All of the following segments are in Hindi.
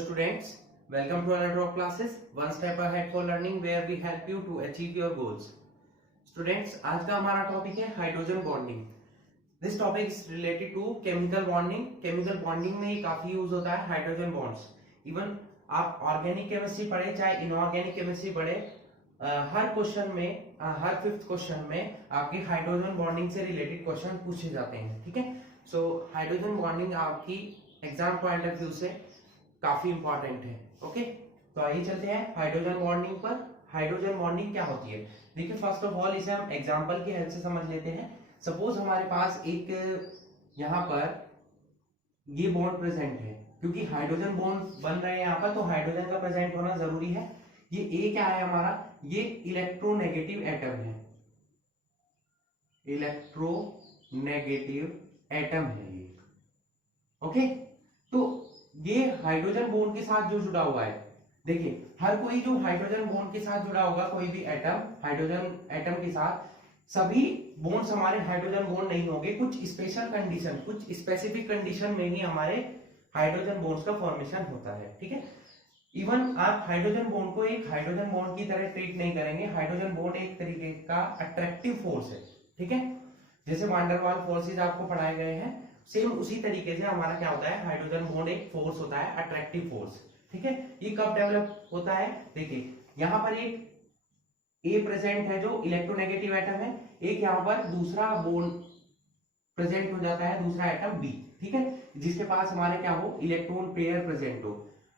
students, welcome to our drop classes, one step ahead for learning where we help you to achieve your goals. Students, आज का हमारा टॉपिक है hydrogen bonding. This topic is related to chemical bonding. Chemical bonding में ये काफी यूज होता है हाइड्रोजन बॉन्ड्स. इवन आप ऑर्गेनिक केमिस्ट्री पढ़े चाहे इनऑर्गेनिक केमिस्ट्री पढ़े, हर क्वेश्चन में, हर फिफ्थ क्वेश्चन में आपकी हाइड्रोजन बॉन्डिंग से रिलेटेड क्वेश्चन पूछे जाते हैं. ठीक है, सो हाइड्रोजन बॉन्डिंग आपकी एग्जाम पॉइंट ऑफ व्यू से काफी इंपॉर्टेंट है. ओके, तो आइए चलते हैं हाइड्रोजन बॉन्डिंग पर. हाइड्रोजन बॉन्डिंग क्या होती है? देखिए, फर्स्ट ऑफ ऑल इसे हम एग्जांपल की हेल्प से समझ लेते हैं. सपोज हमारे पास एक यहाँ पर ये बॉन्ड प्रेजेंट है, क्योंकि हाइड्रोजन बॉन्ड बन रहे हैं यहाँ पर, तो हाइड्रोजन का प्रेजेंट होना जरूरी है. ये ए क्या है हमारा? ये इलेक्ट्रोनेगेटिव एटम है. इलेक्ट्रोनेगेटिव एटम है ये. ओके, तो ये हाइड्रोजन बॉन्ड के साथ जो जुड़ा हुआ है, देखिए हर कोई जो हाइड्रोजन बॉन्ड के साथ जुड़ा होगा, कोई भी एटम हाइड्रोजन एटम के साथ, सभी बॉन्ड्स हमारे हाइड्रोजन बॉन्ड नहीं होंगे. कुछ स्पेशल कंडीशन, कुछ स्पेसिफिक कंडीशन में ही हमारे हाइड्रोजन बॉन्ड्स का फॉर्मेशन होता है. ठीक है, इवन आप हाइड्रोजन बॉन्ड को एक हाइड्रोजन बॉन्ड की तरह ट्रीट नहीं करेंगे. हाइड्रोजन बॉन्ड एक तरीके का अट्रैक्टिव फोर्स है. ठीक है, जैसे वान डेर वाल्स फोर्सेज आपको पढ़ाए गए हैं, सेम उसी तरीके से हमारा क्या होता है, हाइड्रोजन बॉन्ड एक फोर्स होता है, अट्रैक्टिव फोर्स. ठीक है, ये कब डेवलप होता है? देखिए यहां पर एक ए प्रेजेंट है जो इलेक्ट्रोनेगेटिव एटम है, एक यहां पर दूसरा बॉन्ड प्रेजेंट हो जाता है, दूसरा एटम बी. ठीक है, जिसके पास हमारे क्या हो, इलेक्ट्रॉन पेयर प्रेजेंट हो.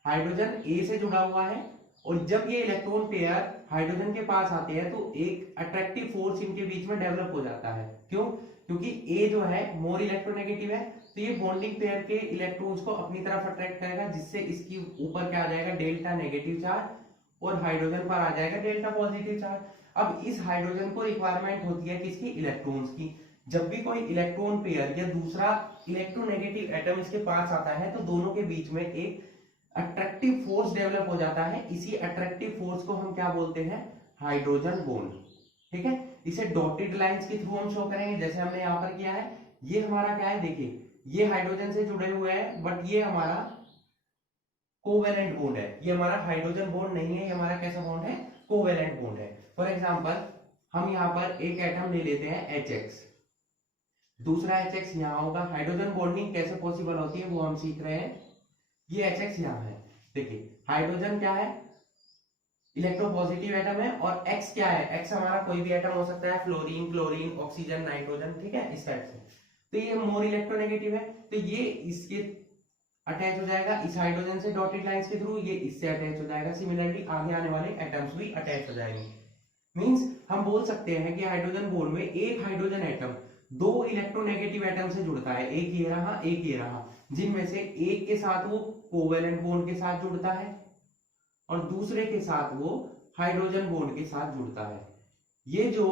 हाइड्रोजन ए से जुड़ा हुआ है, और जब ये इलेक्ट्रॉन पेयर हाइड्रोजन के पास आते हैं तो एक अट्रैक्टिव फोर्स इनके बीच में डेवलप हो जाता है. क्यों? क्योंकि ए जो है मोर इलेक्ट्रोनेगेटिव है, तो ये बॉन्डिंग पेयर के इलेक्ट्रॉन्स को अपनी तरफ अट्रैक्ट करेगा, जिससे इसकी ऊपर क्या आ जाएगा, डेल्टा नेगेटिव चार्ज, और हाइड्रोजन पर आ जाएगा डेल्टा पॉजिटिव चार्ज. अब इस हाइड्रोजन को रिक्वायरमेंट होती है किसकी? इलेक्ट्रॉन्स की. जब भी कोई इलेक्ट्रॉन पेयर या दूसरा इलेक्ट्रोनेगेटिव एटम इसके पास आता है, तो दोनों के बीच में एक अट्रैक्टिव फोर्स डेवलप हो जाता है. इसी अट्रैक्टिव फोर्स को हम क्या बोलते हैं? Hydrogen bond. ठीक है, इसे डॉटेड लाइंस के थ्रू हम शो करेंगे, जैसे हमने यहाँ पर किया है. ये हमारा क्या है, देखिए ये हाइड्रोजन से जुड़े हुए हैं, बट ये हमारा कोवेलेंट बॉन्ड है. ये हमारा हाइड्रोजन बॉन्ड नहीं है, ये हमारा कैसा बॉन्ड है? कोवेलेंट बॉन्ड है. फॉर एग्जांपल हम यहाँ पर एक एटम ले लेते हैं HX, दूसरा HX यहाँ होगा. हाइड्रोजन बॉन्डिंग कैसे पॉसिबल होती है वो हम सीख रहे हैं. ये HX यहाँ है. देखिए हाइड्रोजन क्या है? इलेक्ट्रोपॉजिटिव एटम है. और X क्या है? X हमारा कोई भी एटम हो सकता है, फ्लोरीन, क्लोरीन, ऑक्सीजन, नाइट्रोजन. ठीक है, इस टाइप से. तो ये मोर इलेक्ट्रोनेगेटिव है, तो ये इसके अटैच हो जाएगा इस हाइड्रोजन से डॉटेड लाइंस के थ्रू, ये इससे अटैच हो जाएगा. सिमिलरली आगे आने वाले एटम्स भी अटैच हो जाएंगे. मींस हम बोल सकते हैं कि हाइड्रोजन बॉन्ड में एक हाइड्रोजन एटम दो इलेक्ट्रोनेगेटिव एटम से जुड़ता है. एक ये रहा, एक ये रहा, जिनमें से एक के साथ वो कोवेलेंट बॉन्ड के साथ जुड़ता है और दूसरे के साथ वो हाइड्रोजन बॉन्ड के साथ जुड़ता है. ये जो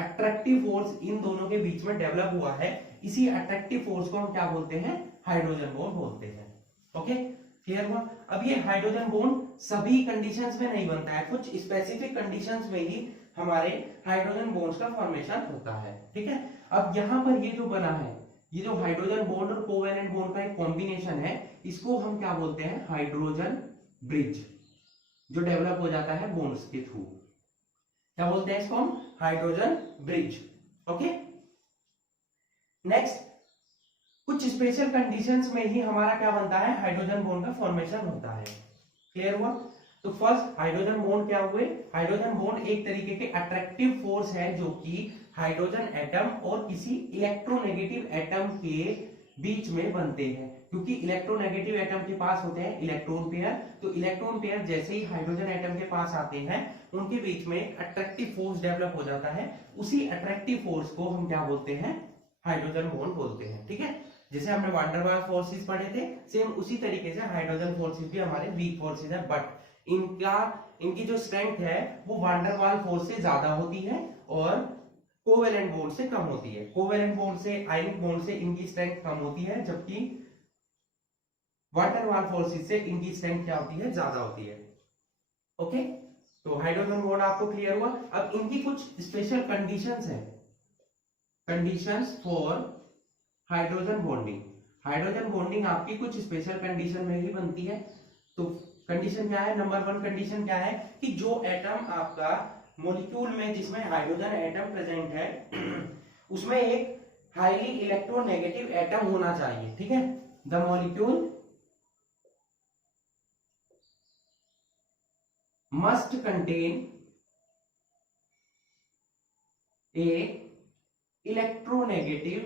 अट्रैक्टिव फोर्स इन दोनों के बीच में डेवलप हुआ है, इसी अट्रैक्टिव फोर्स को हम क्या बोलते हैं? हाइड्रोजन बॉन्ड बोलते हैं. ओके, क्लियर हुआ? अब ये हाइड्रोजन बॉन्ड सभी कंडीशंस में नहीं बनता है, कुछ स्पेसिफिक कंडीशंस में ही हमारे हाइड्रोजन बॉन्ड्स का फॉर्मेशन होता है. ठीक है, अब यहां पर ये जो बना है, ये जो हाइड्रोजन बॉन्ड और कोवेलेंट बॉन्ड का एक कॉम्बिनेशन है, इसको हम क्या बोलते हैं? हाइड्रोजन ब्रिज, जो डेवलप हो जाता है बॉन्ड्स के थ्रू. क्या बोलते हैं इसको हम? Hydrogen bridge. ओके, नेक्स्ट, कुछ स्पेशल कंडीशंस में ही हमारा क्या बनता है? हाइड्रोजन बॉन्ड का फॉर्मेशन होता है. क्लियर हुआ? तो फर्स्ट हाइड्रोजन बॉन्ड क्या हुए? हाइड्रोजन बॉन्ड एक तरीके के अट्रैक्टिव फोर्स है जो कि हाइड्रोजन एटम और किसी इलेक्ट्रोनेगेटिव एटम के बीच में बनते हैं. क्योंकि इलेक्ट्रोनेगेटिव एटम के पास होते हैं इलेक्ट्रॉन पेयर, तो इलेक्ट्रॉन पेयर जैसे ही हाइड्रोजन एटम के पास आते हैं, उनके बीच में एक अट्रैक्टिव फोर्स डेवलप हो जाता है. उसी अट्रैक्टिव फोर्स को हम क्या बोलते हैं? हाइड्रोजन बॉन्ड बोलते हैं. ठीक है, जैसे हमने वान डेर वाल्स फोर्सेस पढ़े थे, सेम उसी तरीके से हाइड्रोजन फोर्सेस भी हमारे वीक फोर्सेस है, बट इनकी जो स्ट्रेंथ है वो वान डेर वाल्स फोर्स से ज्यादा होती है और कोवेलेंट बॉन्ड से कम होती है. कोवेलेंट बॉन्ड से, आयनिक बॉन्ड से इनकी स्ट्रेंथ कम होती है, जबकि वान डेर वाल्स फोर्सेस से इनकी स्ट्रेंथ क्या होती है? ज्यादा होती है. ओके, तो हाइड्रोजन बॉन्ड आपको क्लियर हुआ. अब इनकी कुछ स्पेशल कंडीशंस है. Conditions for hydrogen bonding. Hydrogen bonding आपकी कुछ स्पेशल कंडीशन में ही बनती है. तो कंडीशन क्या है, नंबर 1 कंडीशन क्या है कि जो एटम आपका मॉलिक्यूल में जिसमें हाइड्रोजन एटम प्रेजेंट है उसमें एक हाईली इलेक्ट्रोनेगेटिव एटम होना चाहिए, ठीक है। The molecule must contain a electronegative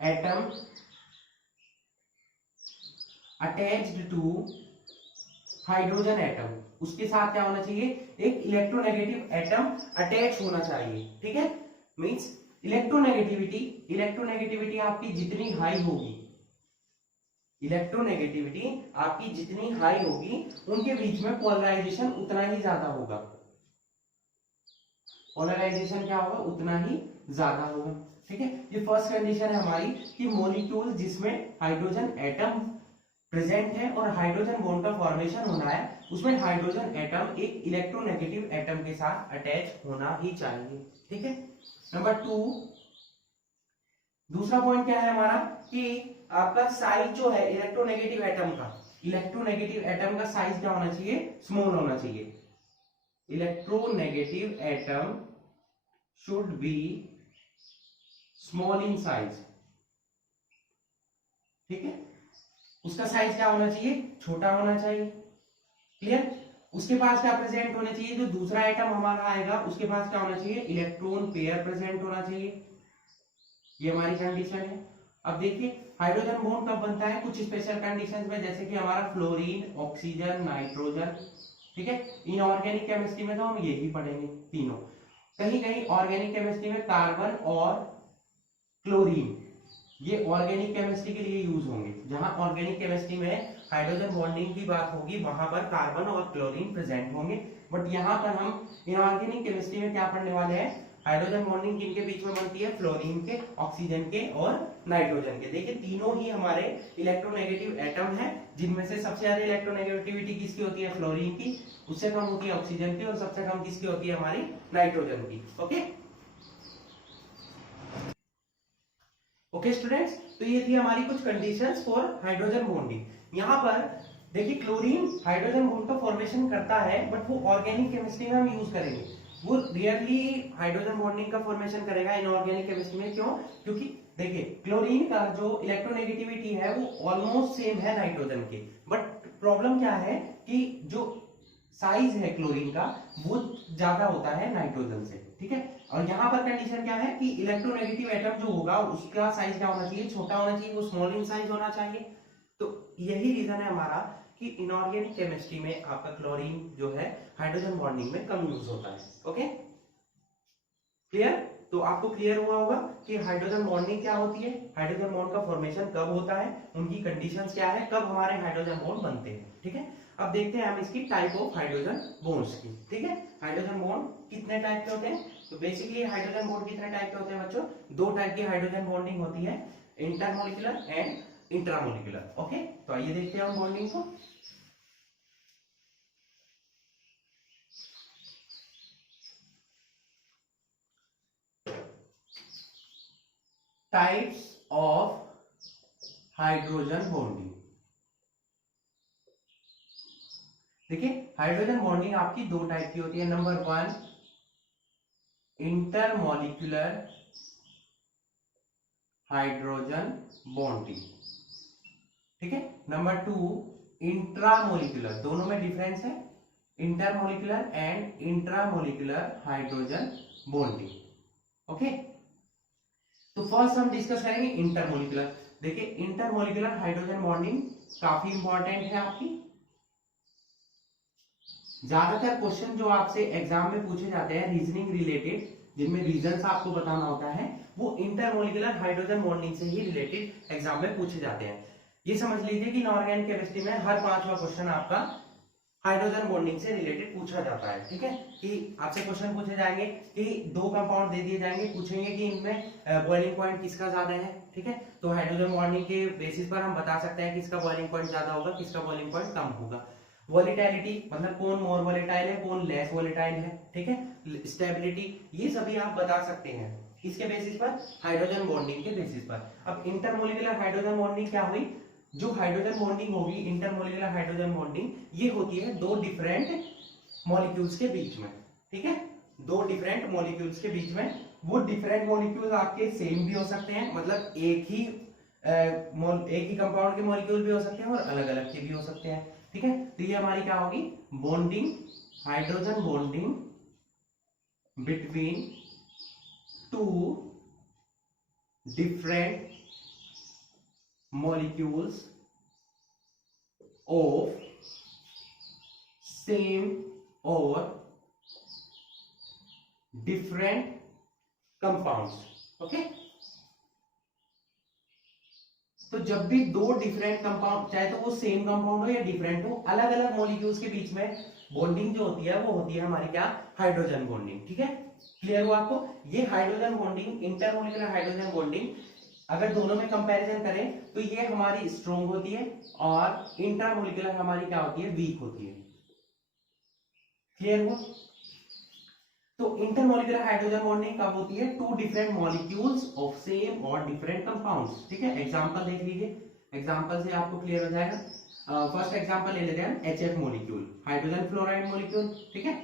atom attached to hydrogen atom. उसके साथ क्या होना चाहिए, एक इलेक्ट्रोनेगेटिव एटम अटैच होना चाहिए, ठीक है। मींस इलेक्ट्रोनेगेटिविटी आपकी जितनी हाई होगी, इलेक्ट्रोनेगेटिविटी आपकी जितनी हाई होगी उनके बीच में पोलराइजेशन उतना ही ज्यादा होगा, पोलराइजेशन क्या होगा, उतना ही ज्यादा होगा, ठीक है। ये फर्स्ट कंडीशन है हमारी कि मॉलिक्यूल जिसमें हाइड्रोजन एटम प्रेजेंट है और हाइड्रोजन बॉन्ड का फॉर्मेशन होना है उसमें हाइड्रोजन एटम एक इलेक्ट्रोनेगेटिव एटम के साथ अटैच होना ही चाहिए, ठीक है। नंबर 2, दूसरा पॉइंट क्या है हमारा कि आपका साइज जो है इलेक्ट्रोनेगेटिव एटम का, इलेक्ट्रोनेगेटिव एटम का साइज क्या होना चाहिए, स्मॉल होना चाहिए। Electronegative atom should be small in size, ठीक है। उसका साइज क्या होना चाहिए, छोटा होना चाहिए, क्लियर। उसके पास क्या प्रेजेंट होना चाहिए, जो दूसरा एटम हमारा आएगा उसके पास क्या होना चाहिए, इलेक्ट्रॉन पेयर प्रेजेंट होना चाहिए, ये हमारी कंडीशन है। अब देखिए हाइड्रोजन बॉन्ड कब बनता है, कुछ स्पेशल कंडीशंस में, जैसे कि हमारा फ्लोरीन, ऑक्सीजन, नाइट्रोजन, ठीक है। इनऑर्गेनिक केमिस्ट्री में तो हम यही पढ़ेंगे तीनों। कहीं कहीं ऑर्गेनिक केमिस्ट्री में कार्बन और क्लोरीन, ये ऑर्गेनिक केमिस्ट्री के लिए यूज होंगे। जहां ऑर्गेनिक केमिस्ट्री में हाइड्रोजन बॉन्डिंग की बात होगी वहां पर कार्बन और क्लोरीन प्रेजेंट होंगे, बट यहाँ पर हम इनऑर्गेनिक केमिस्ट्री में क्या पढ़ने वाले हैं, हाइड्रोजन बॉन्डिंग किनके बीच में बनती है, फ्लोरीन के, ऑक्सीजन के और नाइट्रोजन के। देखिए तीनों ही हमारे इलेक्ट्रोनेगेटिव एटम है, जिनमें से सबसे ज्यादा इलेक्ट्रोनेगेटिविटी किसकी होती है, फ्लोरीन की, उससे कम होती है ऑक्सीजन की, और सबसे कम किसकी होती है, हमारी नाइट्रोजन की। ओके स्टूडेंट्स, तो ये थी हमारी कुछ कंडीशंस फॉर हाइड्रोजन बॉन्डिंग। यहाँ पर देखिए क्लोरीन हाइड्रोजन बॉन्ड का फॉर्मेशन करता है, बट वो ऑर्गेनिक केमिस्ट्री में हम यूज करेंगे, वो रियरली हाइड्रोजन बॉन्डिंग का फॉर्मेशन करेगा इनऑर्गेनिक केमिस्ट्री में। क्यों, क्योंकि देखिए क्लोरीन का जो इलेक्ट्रोनेगेटिविटी है वो ऑलमोस्ट सेम है नाइट्रोजन के, बट प्रॉब्लम क्या है कि जो साइज है क्लोरीन का वो ज्यादा होता है नाइट्रोजन से, ठीक है। और यहाँ पर कंडीशन क्या है कि इलेक्ट्रोनेगेटिव एटम जो होगा उसका साइज क्या होना चाहिए, छोटा होना चाहिए, वो स्मॉल इन साइज होना चाहिए। तो यही रीजन है हमारा कि इनऑर्गेनिक केमिस्ट्री में आपका क्लोरीन जो है हाइड्रोजन बॉन्डिंग में कम यूज होता है। ओके क्लियर, तो आपको क्लियर हुआ होगा कि हाइड्रोजन बॉन्डिंग क्या होती है, हाइड्रोजन बॉन्ड का फॉर्मेशन कब होता है, उनकी कंडीशंस क्या है, कब हमारे हाइड्रोजन बॉन्ड बनते हैं, ठीक है। अब देखते हैं हम इसकी टाइप ऑफ हाइड्रोजन बॉन्ड्स की, ठीक है। हाइड्रोजन बॉन्ड कितने टाइप के होते हैं, तो बेसिकली हाइड्रोजन बॉन्ड कितने टाइप के होते हैं बच्चों, 2 टाइप की हाइड्रोजन बॉन्डिंग होती है, इंटरमोलिकुलर एंड इंट्रामोलिकुलर। ओके, तो आइए देखते हैं हम बॉन्डिंग को। Types of hydrogen bonding. देखिए हाइड्रोजन बॉन्डिंग आपकी 2 टाइप की होती है। नंबर 1 इंटरमोलिकुलर हाइड्रोजन बॉन्डिंग, ठीक है। नंबर 2 इंट्रामोलिकुलर, दोनों में डिफरेंस है, intermolecular and intramolecular hydrogen bonding. Okay, तो फर्स्ट हम डिस्कस करेंगे इंटरमोलिकुलर। देखिए इंटरमोलिकुलर हाइड्रोजन बॉन्डिंग काफी इंपॉर्टेंट है आपकी। ज्यादातर क्वेश्चन जो आपसे एग्जाम में पूछे जाते हैं रीजनिंग रिलेटेड, जिनमें रीजंस आपको बताना होता है, वो इंटरमोलिकुलर हाइड्रोजन बॉन्डिंग से ही रिलेटेड एग्जाम में पूछे जाते हैं। ये समझ लीजिए कि इनऑर्गेनिक केमिस्ट्री में हर 5वां क्वेश्चन आपका हाइड्रोजन बॉन्डिंग से रिलेटेड पूछा जाता है, ठीक है। कि आपसे क्वेश्चन पूछे जाएंगे कि 2 कंपाउंड दे दिए जाएंगे, पूछेंगे कि इनमें बॉइलिंग पॉइंट किसका ज्यादा है, ठीक है। तो हाइड्रोजन बॉन्डिंग के बेसिस पर हम बता सकते हैं किसका बॉइलिंग पॉइंट ज्यादा होगा, किसका बॉइलिंग पॉइंट कम होगा। वॉलेटिलिटी मतलब कौन मोर वॉलेटाइल है, कौन लेस वॉलेटाइल है, ठीक है। स्टेबिलिटी, ये सभी आप बता सकते हैं इसके बेसिस पर, हाइड्रोजन बॉन्डिंग के बेसिस पर। अब इंटरमोलिकुलर हाइड्रोजन बॉन्डिंग क्या हुई, जो हाइड्रोजन बॉन्डिंग होगी, इंटरमोलिकुलर हाइड्रोजन बॉन्डिंग, ये होती है दो डिफरेंट मॉलिक्यूल्स के बीच में, ठीक है, दो डिफरेंट मॉलिक्यूल्स के बीच में। वो डिफरेंट मॉलिक्यूल्स आपके सेम भी हो सकते हैं, मतलब एक ही कंपाउंड के मॉलिक्यूल भी हो सकते हैं और अलग अलग के भी हो सकते हैं, ठीक है। तो ये हमारी क्या होगी, bonding, hydrogen bonding between two different molecules of same or different compounds, okay. तो जब भी दो डिफरेंट कंपाउंड, चाहे तो वो सेम कंपाउंड हो या डिफरेंट हो, अलग अलग मॉलिक्यूल्स के बीच में बॉन्डिंग जो होती है वो होती है हमारी क्या, हाइड्रोजन बॉन्डिंग, ठीक है। क्लियर हुआ आपको? ये hydrogen bonding, intermolecular hydrogen bonding, अगर दोनों में कंपैरिजन करें तो ये हमारी स्ट्रॉन्ग होती है और इंटरमोलिकुलर हमारी क्या होती है, वीक होती है। क्लियर हुआ? तो इंटरमोलिकुलर हाइड्रोजन बॉन्डिंग कब होती है, two different molecules of same और डिफरेंट कंपाउंड्स, ठीक है। एग्जांपल देख लीजिए, एग्जांपल से आपको क्लियर हो जाएगा। फर्स्ट एग्जांपल ले लेते हैं HF molecule, hydrogen fluoride molecule, ठीक है।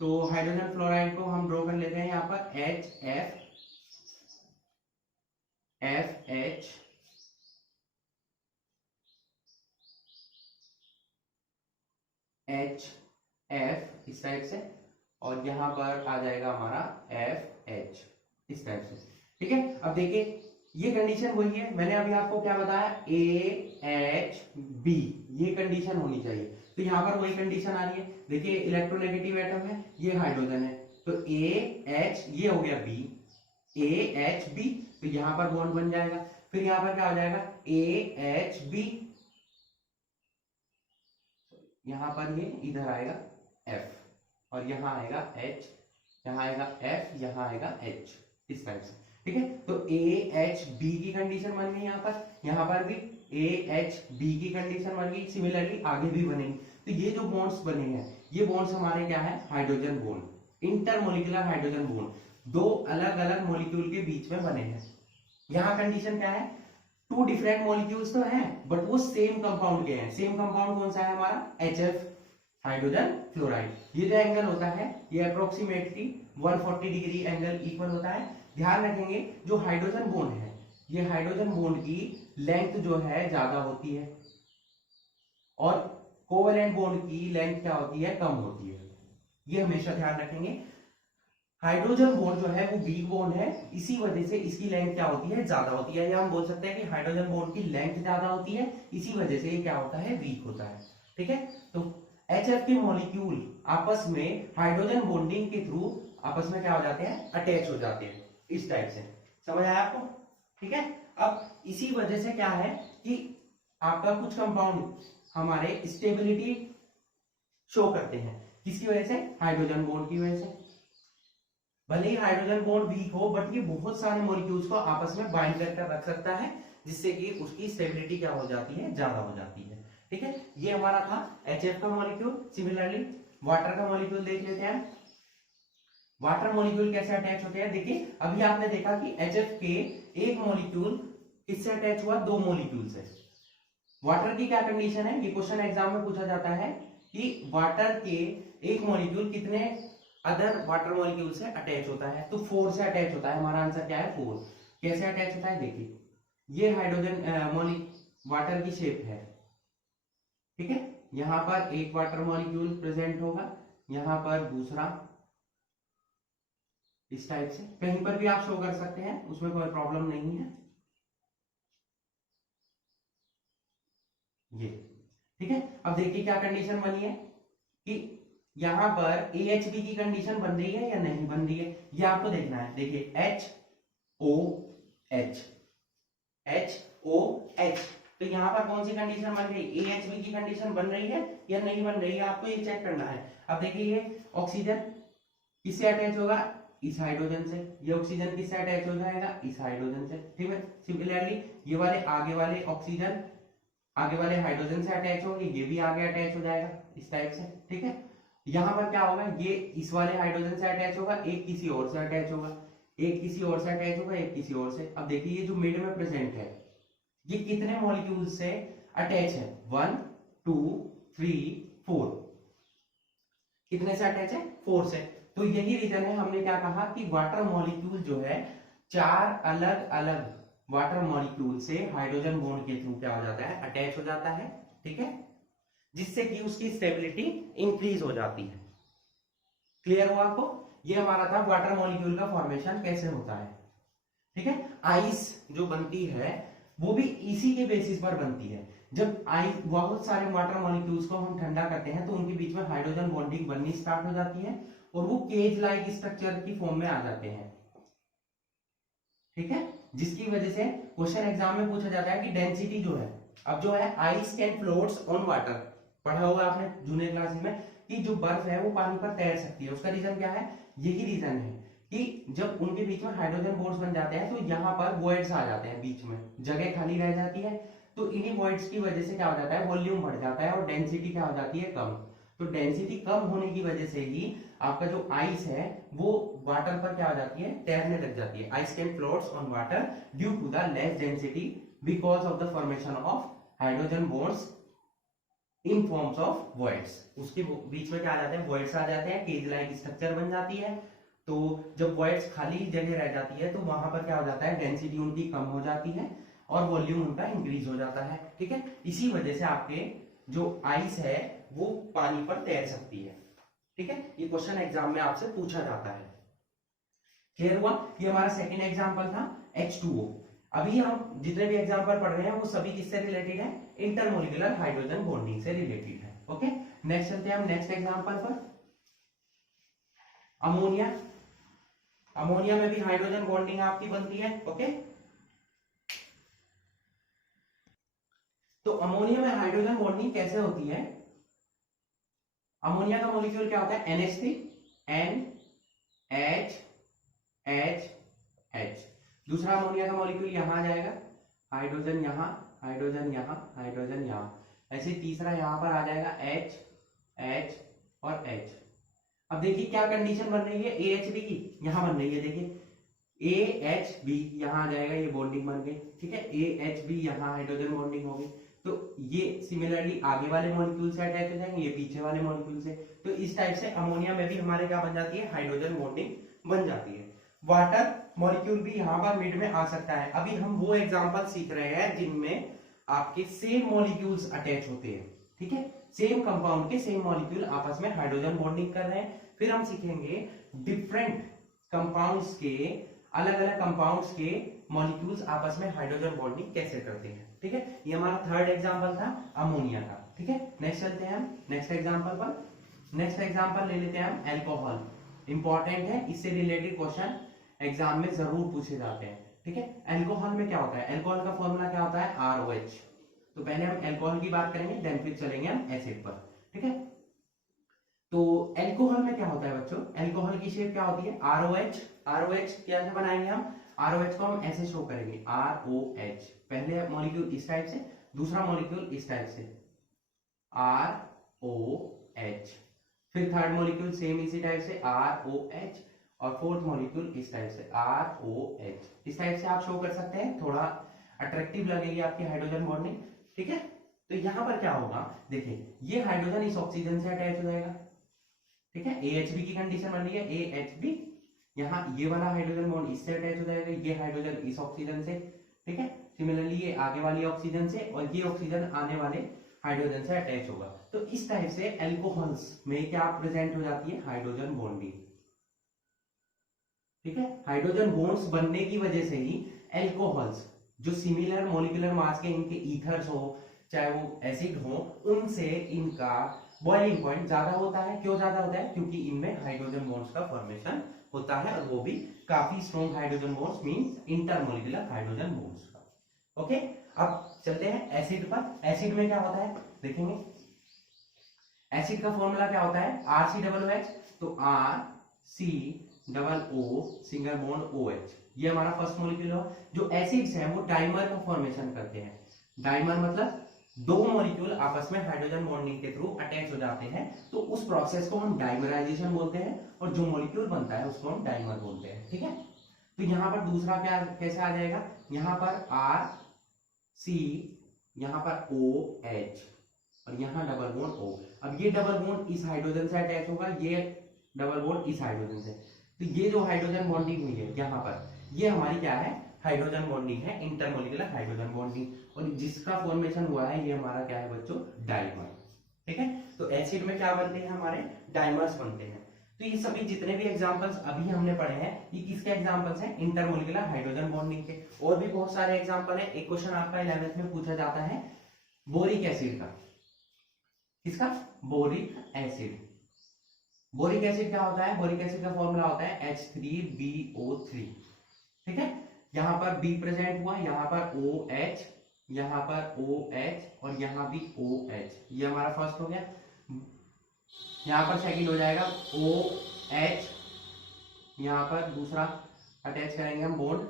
तो हाइड्रोजन फ्लोराइड को हम ड्रॉ कर लेते हैं यहाँ पर HF FH HF इस टाइप से, और यहां पर आ जाएगा हमारा FH इस टाइप से, ठीक है। अब देखिए ये कंडीशन वही है, मैंने अभी आपको क्या बताया, AHB, ये कंडीशन होनी चाहिए। तो यहाँ पर वही कंडीशन आ रही है, देखिए इलेक्ट्रोनेगेटिव एटम है, ये हाइड्रोजन है, तो AH ये हो गया B, AHB, तो यहाँ पर बॉन्ड बन जाएगा। फिर यहाँ पर क्या हो जाएगा, AHB, यहाँ पर ये इधर आएगा F, और यहाँ आएगा H, यहाँ आएगा F, यहाँ आएगा H इस टाइप से, ठीक है। तो AHB की कंडीशन बन गई, यहाँ पर भी AHB की कंडीशन बन गई, सिमिलरली आगे भी बनेगी। तो ये जो बॉन्ड्स बने हैं, ये बॉन्ड्स हमारे क्या है, hydrogen bond, intermolecular hydrogen bond, दो अलग अलग मॉलिक्यूल के बीच में बने हैं। यहाँ कंडीशन क्या है, टू डिफरेंट मॉलिक्यूल्स तो हैं बट वो सेम कंपाउंड के हैं। सेम कंपाउंड कौन सा है हमारा, HF, हाइड्रोजन फ्लोराइड। ये जो एंगल होता है ये अप्रोक्सीमेटली 140 डिग्री एंगल इक्वल होता है। ध्यान रखेंगे जो हाइड्रोजन बॉन्ड है, ये हाइड्रोजन बॉन्ड की लेंथ जो है ज्यादा होती है और कोवेलेंट बॉन्ड की लेंथ क्या होती है, कम होती है। ये हमेशा ध्यान रखेंगे। हाइड्रोजन बॉन्ड जो है वो वीक बॉन्ड है, इसी वजह से इसकी लेंथ क्या होती है, ज्यादा होती है, या हम बोल सकते हैं कि हाइड्रोजन बॉन्ड की लेंथ ज्यादा होती है, इसी वजह से ये क्या होता है, वीक होता है, ठीक है। तो HF के मॉलिक्यूल आपस में हाइड्रोजन बॉन्डिंग के थ्रू आपस में क्या हो जाते हैं, अटैच हो जाते हैं इस टाइप से। समझ आया आपको? ठीक है। अब इसी वजह से क्या है कि आपका कुछ कंपाउंड हमारे स्टेबिलिटी शो करते हैं, किसकी वजह से, हाइड्रोजन बॉन्ड की वजह से। भले ही हाइड्रोजन बॉन्ड वीक हो बट ये बहुत सारे मॉलिक्यूल्स को आपस में बाइंड करके रख सकता है, जिससे कि उसकी स्टेबिलिटी क्या हो जाती है, ज्यादा हो जाती है, ठीक है। ये हमारा था HF का मॉलिक्यूल। सिमिलरली वाटर का मॉलिक्यूल देख लेते हैं। वाटर मॉलिक्यूल कैसे अटैच होते हैं, देखिए अभी आपने देखा कि HF के एक मॉलिक्यूल किससे अटैच हुआ, दो मॉलिक्यूल से। वाटर की क्या कंडीशन है, ये क्वेश्चन एग्जाम में पूछा जाता है कि वाटर के एक मॉलिक्यूल कितने अदर वाटर मॉलिक्यूल से अटैच होता है, तो 4 से अटैच होता है। हमारा आंसर क्या है, 4। कैसे अटैच होता है, देखिए ये हाइड्रोजन वाटर की शेप है, ठीक है। यहां पर एक वाटर मॉलिक्यूल प्रेजेंट होगा, यहां पर दूसरा, इस टाइप से कहीं पर भी आप शो कर सकते हैं, उसमें कोई प्रॉब्लम नहीं है। ये ठीक है। अब देखिए क्या कंडीशन बनी है कि यहां पर AHB की कंडीशन बन रही है या नहीं बन रही है, ये आपको देखना है। देखिए HOH, HOH, तो यहां पर कौन सी कंडीशन बन रही है, AHB की कंडीशन बन रही है या नहीं बन रही है, आपको ये चेक करना है। अब देखिए ये ऑक्सीजन किससे अटैच होगा, इस हाइड्रोजन से। ये ऑक्सीजन किससे अटैच हो जाएगा, इस हाइड्रोजन से, ठीक है। सिमिलरली ये वाले आगे वाले ऑक्सीजन आगे वाले हाइड्रोजन से अटैच होंगे, ये भी आगे अटैच हो जाएगा इस टाइप से, ठीक है। यहां पर क्या होगा, ये इस वाले हाइड्रोजन से अटैच होगा, एक किसी और से अटैच होगा, एक किसी और से अटैच होगा, एक किसी और से। अब देखिए ये जो मिड में प्रेजेंट है, ये कितने मॉलिक्यूल से अटैच है, 1 2 3 4, कितने से अटैच है, 4 से। तो यही रीजन है हमने क्या कहा कि वाटर मॉलिक्यूल जो है 4 अलग अलग वाटर मॉलिक्यूल से हाइड्रोजन बॉन्ड के थ्रू क्या हो जाता है, अटैच हो जाता है, ठीक है, जिससे कि उसकी स्टेबिलिटी इंक्रीज हो जाती है। क्लियर हुआ आपको? ये हमारा था वाटर मॉलिक्यूल का फॉर्मेशन कैसे होता है, ठीक है। आइस जो बनती है वो भी इसी के बेसिस पर बनती है। जब आइस, बहुत सारे वाटर मॉलिक्यूल्स को हम ठंडा करते हैं तो उनके बीच में हाइड्रोजन बॉन्डिंग बननी स्टार्ट हो जाती है और वो केज लाइक स्ट्रक्चर की फॉर्म में आ जाते हैं, ठीक है, जिसकी वजह से क्वेश्चन एग्जाम में पूछा जाता है कि डेंसिटी जो है, अब जो है ice can floats on water, पढ़ा होगा आपने जूनियर क्लासेस में कि जो बर्फ है वो पानी पर तैर सकती है। उसका रीजन क्या है, यही रीजन है कि जब उनके बीच में हाइड्रोजन बॉन्ड्स बन जाते हैं तो यहाँ पर वॉइड्स आ जाते हैं, बीच में जगह खाली रह जाती है, तो इन्हीं वॉइड्स की वजह से क्या हो जाता है, वॉल्यूम बढ़ जाता है और डेंसिटी क्या हो जाती है, कम। तो डेंसिटी कम होने की वजह से ही आपका जो आइस है वो वाटर पर क्या हो जाती है, तैरने लग जाती है। Ice can floats on water due to the less density because of the formation of hydrogen bonds in forms of voids. उसके बीच में क्या आ जाते हैं, वॉइड्स आ जाते हैं, केज लाइक स्ट्रक्चर बन जाती है। तो जब वॉइड्स खाली जगह रह जाती है तो वहां पर क्या हो जाता है, डेंसिटी उनकी कम हो जाती है और वॉल्यूम उनका इंक्रीज हो जाता है, ठीक है। इसी वजह से आपके जो आइस है वो पानी पर तैर सकती है, ठीक है। ये क्वेश्चन एग्जाम में आपसे पूछा जाता है। क्लियर हुआ? ये हमारा सेकंड एग्जांपल था H2O। अभी हम जितने भी एग्जांपल पढ़ रहे हैं वो सभी किससे रिलेटेड है, इंटरमोलिकुलर हाइड्रोजन बॉन्डिंग से रिलेटेड है। ओके, नेक्स्ट चलते हैं हम नेक्स्ट एग्जांपल पर, अमोनिया। अमोनिया में भी हाइड्रोजन बॉन्डिंग आपकी बनती है, ओके। तो अमोनिया में हाइड्रोजन बॉन्डिंग कैसे होती है, अमोनिया का मॉलिक्यूल क्या होता है, NH3 NH H H। दूसरा अमोनिया का मॉलिक्यूल यहां आ जाएगा, हाइड्रोजन यहां, हाइड्रोजन यहां, हाइड्रोजन यहां, ऐसे तीसरा यहां पर आ जाएगा H H और H। अब देखिए क्या कंडीशन बन रही है AHB की, यहां बन रही है, देखिए AHB यहां आ जाएगा, ये बॉन्डिंग बन गई, ठीक है। AHB यहां हाइड्रोजन बॉन्डिंग होगी, तो ये सिमिलरली आगे वाले मॉलिक्यूल से अटैच हो जाएंगे, ये पीछे वाले मॉलिक्यूल से। तो इस टाइप से अमोनिया में भी हमारे क्या बन जाती है, हाइड्रोजन बॉन्डिंग बन जाती है। वाटर मॉलिक्यूल भी यहाँ पर मिड में आ सकता है। अभी हम वो एग्जांपल सीख रहे हैं जिनमें आपके सेम मॉलिक्यूल्स अटैच होते हैं, ठीक है, सेम कंपाउंड के सेम मॉलिक्यूल आपस में हाइड्रोजन बॉन्डिंग कर रहे हैं। फिर हम सीखेंगे डिफरेंट कंपाउंड्स के, अलग अलग कंपाउंड्स के मॉलिक्यूल्स आपस में हाइड्रोजन बॉन्डिंग कैसे करते हैं, ठीक है। ये हमारा थर्ड एग्जांपल था अमोनिया का, ठीक है। नेक्स्ट चलते हैं हम नेक्स्ट एग्जांपल पर। नेक्स्ट एग्जांपल ले लेते हैं हम अल्कोहल। इंपॉर्टेंट है, इससे रिलेटेड क्वेश्चन एग्जाम में जरूर पूछे जाते हैं, ठीक है। अल्कोहल में क्या होता है, अल्कोहल का फॉर्मूला क्या होता है, ROH। तो पहले हम अल्कोहल की बात करेंगे, देन फिर चलेंगे हम एसिड पर, ठीक है। तो अल्कोहल में क्या होता है बच्चों, अल्कोहल की शेप क्या होती है, ROH। ROH कैसे बनाएंगे हम, ROH को हम ऐसे शो करेंगे, ROH, पहले मॉलिक्यूल इस टाइप से, दूसरा मॉलिक्यूल इस टाइप से, ROH, फिर थर्ड मॉलिक्यूल सेम इसी टाइप से ROH, और फोर्थ मॉलिक्यूल इस टाइप से ROH। इस टाइप से आप शो कर सकते हैं, थोड़ा अट्रैक्टिव लगेगी आपकी हाइड्रोजन बॉन्डिंग, ठीक है। तो यहां पर क्या होगा, देखिए ये हाइड्रोजन इस ऑक्सीजन से अटैच हो जाएगा, ठीक है, AHB की कंडीशन बन रही है, AHB, यहाँ ये वाला हाइड्रोजन बॉन्ड इससे अटैच हो जाएगा, ये हाइड्रोजन इस ऑक्सीजन से, ठीक है। सिमिलरली ये आगे वाली ऑक्सीजन से और ये ऑक्सीजन आने वाले हाइड्रोजन से अटैच होगा। तो इस टाइप से अल्कोहल्स में क्या प्रेजेंट हो जाती है, हाइड्रोजन बॉन्डिंग, ठीक है। हाइड्रोजन बॉन्ड्स बनने की वजह से ही अल्कोहल्स जो सिमिलर मॉलिक्यूलर मास के इनके ईथर्स हो चाहे वो एसिड हो, उनसे इनका बॉइलिंग पॉइंट ज्यादा होता है। क्यों ज्यादा होता है, क्योंकि इनमें हाइड्रोजन बॉन्ड्स का फॉर्मेशन होता है और वो भी काफी strong hydrogen bonds, means intermolecular hydrogen bonds का। ओके, अब चलते हैं एसिड पर। एसिड में क्या होता है देखेंगे, एसिड का फॉर्मूला क्या होता है, RCOOH। तो RCOO सिंगल बॉन्ड OH, ये हमारा फर्स्ट मॉलिक्यूल है। जो एसिड्स हैं वो डाइमर का फॉर्मेशन करते हैं। डाइमर मतलब दो मॉलिक्यूल आपस में हाइड्रोजन बॉन्डिंग के थ्रू अटैच हो जाते हैं, तो उस प्रोसेस को हम डाइमराइजेशन बोलते हैं और जो मॉलिक्यूल बनता है उसको हम डाइमर बोलते हैं, ठीक है। तो यहाँ पर दूसरा क्या कैसे आ जाएगा, यहाँ पर RCOO यहाँ पर OH और यहाँ डबल बॉन्ड O। अब ये डबल बॉन्ड इस हाइड्रोजन से अटैच होगा, ये डबल बॉन्ड इस हाइड्रोजन से, तो ये जो हाइड्रोजन बॉन्डिंग हुई है यहाँ पर, ये हमारी क्या है, हाइड्रोजन बॉन्डिंग है, इंटरमोलिकुलर हाइड्रोजन बॉन्डिंग। और जिसका फॉर्मेशन हुआ है ये हमारा क्या है बच्चों, डाइमर। ठीक है, तो एसिड में क्या बनते हैं हमारे, डाइमर्स बनते हैं। तो ये सभी जितने भी एग्जांपल्स अभी हमने पढ़े हैं ये किसके एग्जांपल्स हैं, इंटरमोलिकुलर हाइड्रोजन बॉन्डिंग के। और भी बहुत सारे एग्जांपल है। एक क्वेश्चन आपका 11th में पूछा जाता है बोरिक एसिड का, किसका, बोरिक एसिड। बोरिक एसिड क्या होता है, बोरिक एसिड का फॉर्मूला होता है H3BO3। ठीक है, यहाँ पर B प्रेजेंट हुआ, यहाँ पर OH, यहाँ पर OH और यहाँ भी OH, ये हमारा फर्स्ट हो गया। यहाँ पर सेकंड हो जाएगा OH, यहाँ पर दूसरा अटैच करेंगे हम बॉन्ड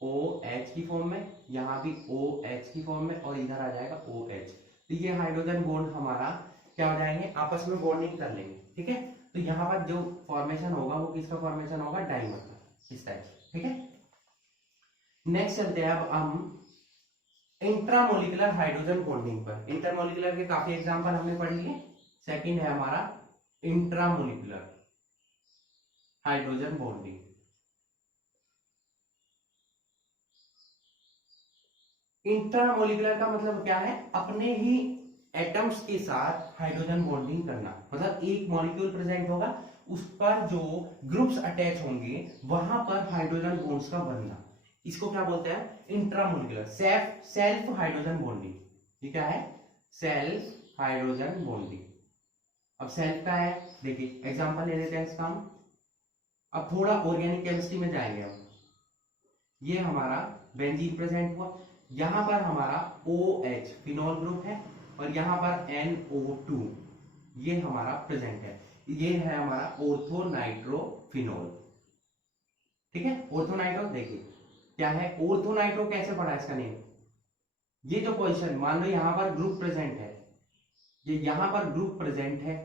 OH की फॉर्म में, यहाँ भी OH की फॉर्म में, और इधर आ जाएगा OH। तो ये हाइड्रोजन बॉन्ड हमारा क्या हो जाएंगे, आपस में बॉन्डिंग कर लेंगे। ठीक है, तो यहाँ पर जो फॉर्मेशन होगा वो किसका फॉर्मेशन होगा, डाइमर का, इस टाइप। ठीक है, नेक्स्ट चलते हैं अब हम इंट्रामोलिकुलर हाइड्रोजन बॉन्डिंग पर। इंटरमोलिकुलर के काफी एग्जांपल हमने पढ़ लिए। सेकंड है हमारा इंट्रामोलिकुलर हाइड्रोजन बॉन्डिंग। इंट्रामोलिकुलर का मतलब क्या है, अपने ही एटम्स के साथ हाइड्रोजन बॉन्डिंग करना। मतलब एक मॉलिक्यूल प्रेजेंट होगा, उस पर जो ग्रुप्स अटैच होंगे वहां पर हाइड्रोजन बॉन्ड्स का बनना, इसको क्या बोलते हैं, इंट्रामोलिकुलर सेल्फ हाइड्रोजन बॉन्डिंग। ये क्या है, सेल्फ हाइड्रोजन बॉन्डिंग। अब सेल्फ का है, देखिए एग्जांपल ले लेते हैं इसका हम। अब थोड़ा ऑर्गेनिक केमिस्ट्री में जाएंगे हम। ये हमारा बेंजीन प्रेजेंट हुआ, यहां पर हमारा OH फिनोल ग्रुप है और यहां पर NO2 ये हमारा प्रेजेंट है। ये है हमारा ऑर्थोनाइट्रोफिनोल। ठीक है, ऑर्थोनाइट्रो देखिए क्या है, ऑर्थोनाइट्रो कैसे पढ़ा इसका नेम, ये जो पोजीशन मान लो यहां पर ग्रुप प्रेजेंट है, ये यहां पर ग्रुप प्रेजेंट है,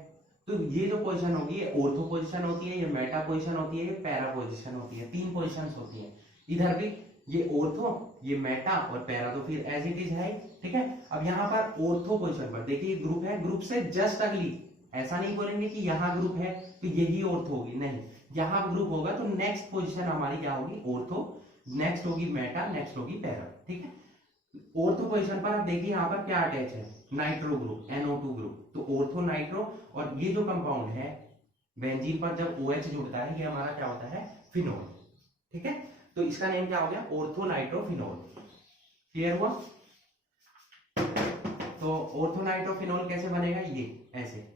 तो ये जो पोजीशन होगी ये ऑर्थो पोजीशन होती है, ये मेटा पोजीशन होती है, ये पैरा पोजीशन होती है, तीन पोजीशंस होती है। इधर भी ये ऑर्थो, ये मेटा और पैरा, तो फिर एज इट इज है। ठीक है, अब यहाँ पर ऑर्थो पोजीशन पर देखिए ग्रुप है, ग्रुप से जस्ट अगली, ऐसा नहीं बोलेंगे कि यहाँ ग्रुप है तो यही ऑर्थो होगी, नहीं, यहाँ ग्रुप होगा तो नेक्स्ट पोजीशन हमारी क्या होगी, ऑर्थो, नेक्स्ट होगी मेटा, नेक्स्ट होगी पैरा। ठीक है, ऑर्थो पोजीशन पर आप देखिए यहाँ पर क्या अटैच है, नाइट्रो ग्रुप, NO2 ग्रुप, तो ऑर्थो नाइट्रो। और ये जो कंपाउंड है बेंजीन पर जब OH जुड़ता है ये हमारा क्या होता है, फिनोल। ठीक है, तो इसका नेम क्या हो गया, ऑर्थो नाइट्रोफिनोल। क्लियर हुआ, तो ऑर्थो नाइट्रोफिनोल कैसे बनेगा, ये ऐसे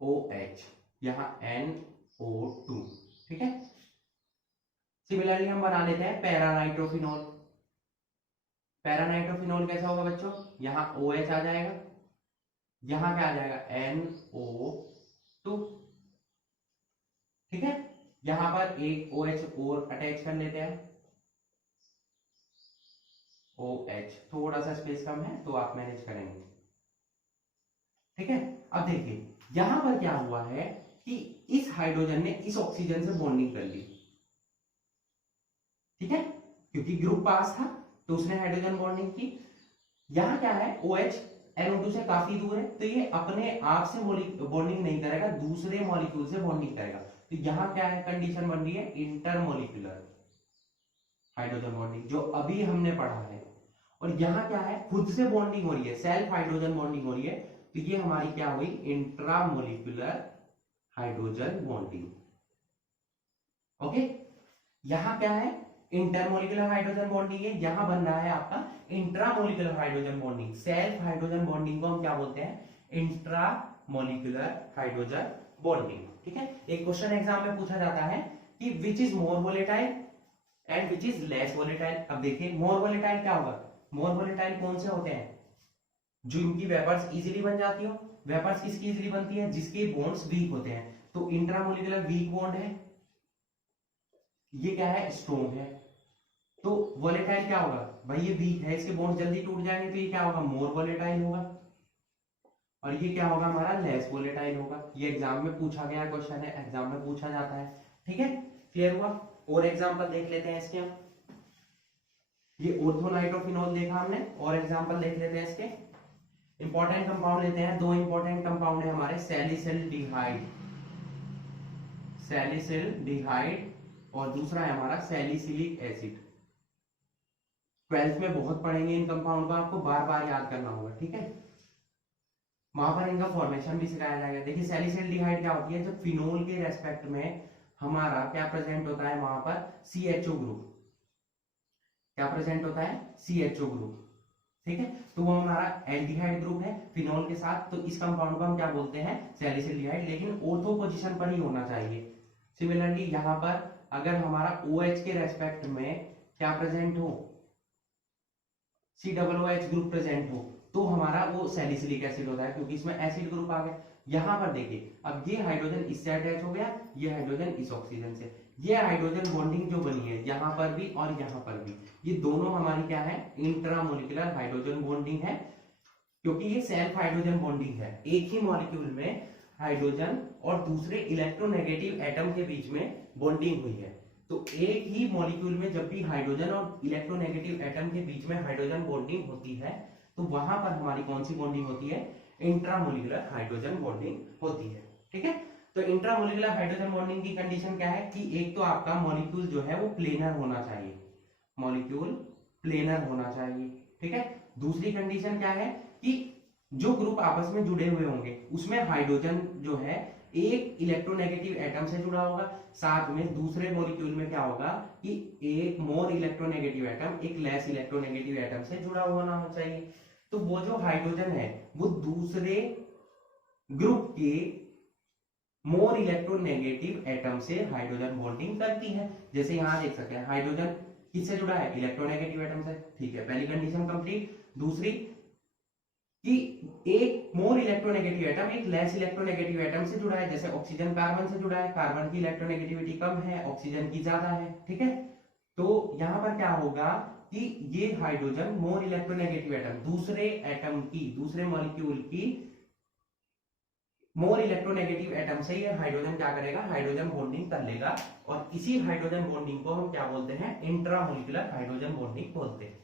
OH यहां NO2। ठीक है, सिमिलरली हम बना लेते हैं पैरानाइट्रोफिनोल। पैरानाइट्रोफिनोल कैसा होगा बच्चों, यहाँ OH आ जाएगा, यहां क्या आ जाएगा, NO2। ठीक है, यहां पर एक OH और अटैच कर लेते हैं, OH, थोड़ा सा स्पेस कम है तो आप मैनेज करेंगे। ठीक है, अब देखिए यहां पर क्या हुआ है कि इस हाइड्रोजन ने इस ऑक्सीजन से बॉन्डिंग कर ली। ठीक है, क्योंकि ग्रुप पास था तो उसने हाइड्रोजन बॉन्डिंग की। यहां क्या है, OH NO2 से काफी दूर है तो ये अपने आप से बॉन्डिंग नहीं करेगा, दूसरे मॉलिक्यूल से बॉन्डिंग करेगा। तो यहां क्या है, कंडीशन बन रही है इंटरमोलिकुलर हाइड्रोजन बॉन्डिंग, जो अभी हमने पढ़ा है। और यहां क्या है, खुद से बॉन्डिंग हो रही है, सेल्फ हाइड्रोजन बॉन्डिंग हो रही है, तो ये हमारी क्या हुई, इंट्रामोलिकुलर हाइड्रोजन बॉन्डिंग। ओके, यहां क्या है, इंटरमोलिकुलर हाइड्रोजन बॉन्डिंग है, यहां बन रहा है आपका intramolecular hydrogen bonding. Self hydrogen bonding को हम क्या बोलते हैं, इंट्रामोलिकुलर हाइड्रोजन बॉन्डिंग। ठीक है, एक क्वेश्चन एग्जाम में पूछा जाता है कि which is more volatile and which is less volatile. अब देखिए मोर वोलेटाइल क्या होगा, मोर वोलेटाइल कौन से होते हैं, जो इनकी वेपर्स इजीली बन जाती हो। वेपर्स किसकी इजीली बनती है, जिसके बॉन्ड्स वीक होते हैं, तो इंट्रामोलिकुलर वीक बॉन्ड है, ये क्या है, स्ट्रॉन्ग है। तो वोलेटाइल क्या होगा, भाई ये वीक है, इसके बॉन्ड जल्दी टूट जाएंगे, तो ये क्या होगा, मोर वोलेटाइल होगा। और ये क्या होगा, हमारा लेस वोलेटाइल होगा। ये एग्जाम में पूछा गया क्वेश्चन है, एग्जाम में पूछा जाता है। ठीक है, क्लियर हुआ, और एग्जांपल देख लेते हैं इसके हम। ये ऑर्थोनाइट्रोफिनोल देखा हमने, और एग्जांपल देख लेते हैं इसके। इंपॉर्टेंट कंपाउंड लेते हैं, दो इंपॉर्टेंट कंपाउंड है हमारे, सैलिसिल्डिहाइड, सैलिसिल्डिहाइड, और दूसरा है हमारा सैलिसिलिक एसिड। 12th में बहुत पढ़ेंगे इन कंपाउंड को, आपको बार बार याद करना होगा, ठीक है। वहां पर इनका फॉर्मेशन भी सिखाया जाएगा। देखिए सैलिसिल्डिहाइड क्या होती है, जब फिनोल के रेस्पेक्ट में हमारा क्या प्रेजेंट होता है, वहां पर CHO ग्रुप, क्या प्रेजेंट होता है, CHO ग्रुप, ठीक है। तो वो हमारा एल्डिहाइड ग्रुप है फिनोल के साथ, तो इस कंपाउंड को हम क्या बोलते हैं, सैलिसिल्डिहाइड, लेकिन ऑर्थो पोजीशन पर ही होना चाहिए। सिमिलरली यहाँ पर अगर हमारा OH के रेस्पेक्ट में क्या प्रेजेंट हो, COOH ग्रुप प्रेजेंट हो, तो हमारा वो सैलिसिलिक एसिड होता है, क्योंकि इसमें एसिड ग्रुप आ गया। यहाँ पर देखिए, अब ये हाइड्रोजन इससे अटैच हो गया, ये हाइड्रोजन इस ऑक्सीजन से, ये हाइड्रोजन बॉन्डिंग जो बनी है यहाँ पर भी और यहाँ पर भी, ये दोनों हमारी क्या है, इंट्रामोलिकुलर हाइड्रोजन बॉन्डिंग है, क्योंकि ये सेल्फ हाइड्रोजन बॉन्डिंग है। एक ही मॉलिक्यूल में हाइड्रोजन और दूसरे इलेक्ट्रोनेगेटिव एटम के बीच में बॉन्डिंग हुई है। तो एक ही मॉलिक्यूल में जब भी हाइड्रोजन और इलेक्ट्रोनेगेटिव एटम के बीच में हाइड्रोजन बॉन्डिंग होती है, तो वहां पर हमारी कौन सी बॉन्डिंग होती है, इंट्रामोलिकुलर हाइड्रोजन बॉन्डिंग होती है, ठीक है। तो इंट्रामोलिकुलर हाइड्रोजन बॉन्डिंग की कंडीशन क्या है कि एक तो आपका मॉलिक्यूल जो है वो प्लेनर होना चाहिए, मॉलिक्यूल प्लेनर होना चाहिए, ठीक है। दूसरी कंडीशन क्या है कि जो ग्रुप आपस में जुड़े हुए होंगे उसमें हाइड्रोजन जो है एक इलेक्ट्रोनेगेटिव एटम से जुड़ा होगा, साथ में दूसरे मॉलिक्यूल में क्या होगा कि एक मोर इलेक्ट्रोनेगेटिव एटम एक लेस इलेक्ट्रोनेगेटिव एटम से जुड़ा हुआ ना होना चाहिए। तो वो जो हाइड्रोजन है वो दूसरे ग्रुप के मोर इलेक्ट्रोनेगेटिव एटम से हाइड्रोजन बॉन्डिंग करती है। जैसे यहां देख सकते हैं हाइड्रोजन किससे जुड़ा है, इलेक्ट्रोनेगेटिव एटम से, ठीक है, पहली कंडीशन कंप्लीट। दूसरी कि एक मोर इलेक्ट्रोनेगेटिव एटम एक लेस इलेक्ट्रोनेगेटिव एटम से जुड़ा है, जैसे ऑक्सीजन कार्बन से जुड़ा है, कार्बन की इलेक्ट्रोनेगेटिविटी कम है, ऑक्सीजन की ज्यादा है, ठीक है। तो यहां पर क्या होगा कि ये हाइड्रोजन मोर इलेक्ट्रोनेगेटिव एटम दूसरे एटम की, दूसरे मॉलिक्यूल की मोर इलेक्ट्रोनेगेटिव एटम से ये हाइड्रोजन क्या करेगा, हाइड्रोजन बॉन्डिंग कर लेगा, और इसी हाइड्रोजन बॉन्डिंग को हम क्या बोलते हैं, इंट्रामोलिकुलर हाइड्रोजन बॉन्डिंग बोलते हैं,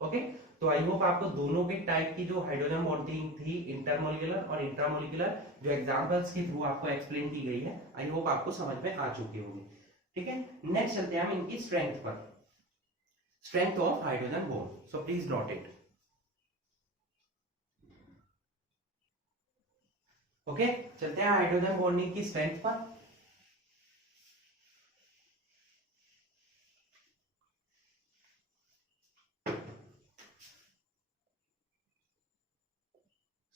ओके। तो आई होप आपको दोनों के टाइप की जो हाइड्रोजन बॉन्डिंग थी, इंटरमोलिकुलर और इंट्रामोलिकुलर, जो एग्जांपल्स के थ्रू आपको एक्सप्लेन की गई है, आई होप आपको समझ में आ चुकी होगी, ठीक है। नेक्स्ट चलते हैं हम इनकी स्ट्रेंथ पर, strength of hydrogen bond, so please note it, okay. चलते हैं हाइड्रोजन बॉन्डिंग की स्ट्रेंथ पर।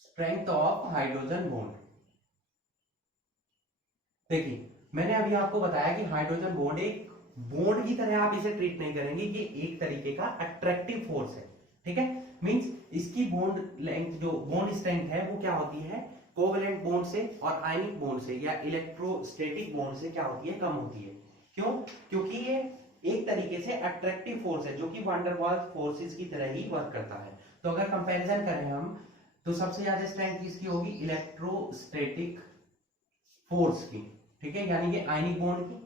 स्ट्रेंथ ऑफ हाइड्रोजन बॉन्ड, देखिए मैंने अभी आपको बताया कि हाइड्रोजन बॉन्ड एक बॉन्ड की तरह आप इसे ट्रीट नहीं करेंगे, ये एक तरीके का अट्रैक्टिव फोर्स है, ठीक है। मींस इसकी बॉन्ड लेंथ, जो बॉन्ड स्ट्रेंथ है वो क्या होती है, कोवेलेंट बॉन्ड से और आयनिक बॉन्ड से या इलेक्ट्रोस्टैटिक बॉन्ड से क्या होती है, कम होती है। क्यों, क्योंकि ये एक तरीके से अट्रैक्टिव फोर्स है जो कि वैन डर वाल्स फोर्सेस की तरह ही वर्क करता है। तो अगर कंपैरिजन करें हम, तो सबसे ज्यादा स्ट्रेंथ किसकी होगी, इलेक्ट्रोस्टैटिक फोर्स की, ठीक है, यानी कि आयनिक बॉन्ड की,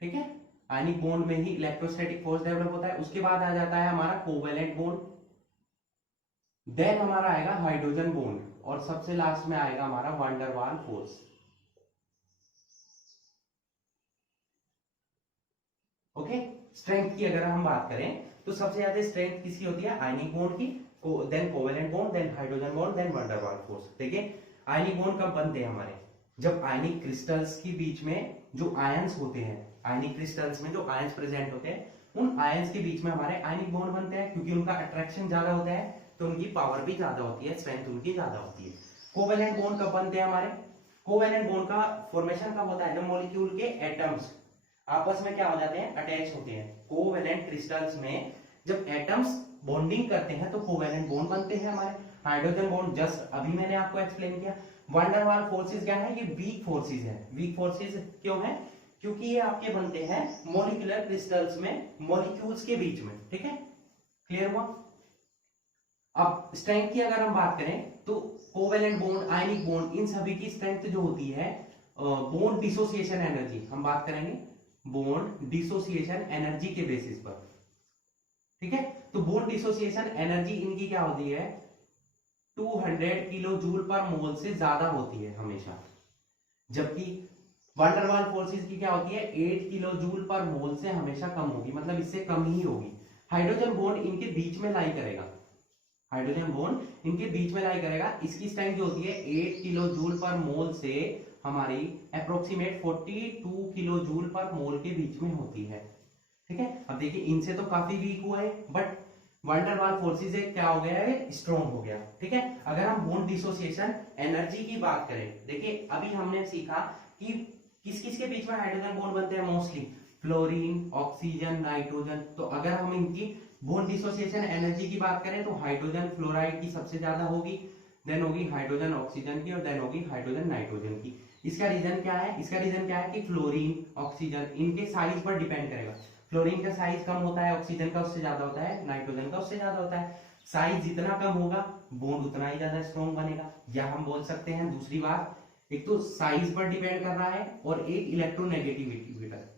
ठीक है। आयनिक बॉन्ड में ही इलेक्ट्रोस्टैटिक फोर्स डेवलप होता है। उसके बाद आ जाता है हमारा कोवेलेंट बॉन्ड, देन हमारा आएगा हाइड्रोजन बॉन्ड, और सबसे लास्ट में आएगा हमारा van der Waal force, okay. Strength की अगर हम बात करें तो सबसे ज्यादा स्ट्रेंथ किसकी होती है, आयनिक बॉन्ड की, then covalent bond, then hydrogen bond, then van der Waal force. देखिए आयनिक बॉन्ड कब बनते हैं हमारे, जब आयनिक क्रिस्टल्स के बीच में जो आयंस होते हैं, आयनिक क्रिस्टल्स में जो आयंस प्रेजेंट होते हैं, उन आयंस के बीच में हमारे आयनिक बॉन्ड बनते हैं, क्योंकि उनका अट्रैक्शन ज्यादा होता है, तो उनकी पावर भी ज्यादा होती है, स्ट्रेंथ उनकी ज्यादा होती है। कोवेलेंट बॉन्ड कब बनते हैं हमारे, कोवेलेंट बॉन्ड का फॉर्मेशन कब होता है, जब मॉलिक्यूल के एटम्स आपस में क्या हो जाते हैं, अटैच होते हैं। कोवेलेंट क्रिस्टल्स में जब एटम्स बॉन्डिंग करते हैं तो कोवेलेंट बॉन्ड बनते हैं हमारे। हाइड्रोजन बॉन्ड जस्ट अभी मैंने आपको एक्सप्लेन किया। वैन डर वाल फोर्सेस क्या है, ये वीक फोर्सेस है। वीक फोर्सेस क्यों है, क्योंकि ये आपके बनते हैं मॉलिक्यूलर क्रिस्टल्स में, मॉलिक्यूल्स के बीच में, ठीक है, क्लियर हुआ। अब स्ट्रेंथ की अगर हम बात करें तो कोवेलेंट बॉन्ड, आयनिक बॉन्ड, इन सभी की स्ट्रेंथ जो होती है, बॉन्ड डिसोसिएशन एनर्जी हम बात करेंगे, बॉन्ड डिसोसिएशन एनर्जी के बेसिस पर, ठीक है। तो बोन डिसोसिएशन एनर्जी इनकी क्या होती है, 200 किलो जूल पर मोल से ज्यादा होती है हमेशा, जबकि वैन डर वाल्स फोर्सेस की क्या होती है, 8 किलो जूल पर मोल से हमेशा कम होगी, मतलब इससे कम ही होगी। हाइड्रोजन बॉन्ड इनके बीच में लाई करेगा, हाइड्रोजन बॉन्ड इनके बीच में लाई करेगा। इसकी स्ट्रेंथ जो होती है 8 किलो जूल पर मोल से हमारी अप्रोक्सीमेट 42 किलो जूल पर मोल के बीच में होती है। ठीक है, अब देखिए इनसे तो काफी वीक हुआ है, but van der Waals forces एक क्या हो गया है, स्ट्रॉन्ग हो गया। ठीक है, अगर हम बॉन्ड डिसोसिएशन एनर्जी की बात करें, देखिए अभी हमने सीखा कि किस किस के बीच में हाइड्रोजन बॉन्ड बनते हैं, मोस्टली फ्लोरीन, ऑक्सीजन, नाइट्रोजन। तो अगर हम इनकी बॉन्ड डिसोसिएशन एनर्जी की बात करें तो हाइड्रोजन फ्लोराइड की सबसे ज्यादा होगी, देन होगी हाइड्रोजन ऑक्सीजन की, और देन होगी हाइड्रोजन नाइट्रोजन की। इसका रीजन क्या है, इसका रीजन क्या है कि फ्लोरीन, ऑक्सीजन इनके साइज पर डिपेंड करेगा। फ्लोरीन का साइज कम होता है, ऑक्सीजन का उससे ज्यादा होता है, नाइट्रोजन का उससे ज्यादा होता है। साइज जितना कम होगा बॉन्ड उतना ही ज्यादा स्ट्रॉन्ग बनेगा। या हम बोल सकते हैं दूसरी बात, एक तो साइज पर डिपेंड कर रहा है और एक इलेक्ट्रोनेगेटिविटी पर।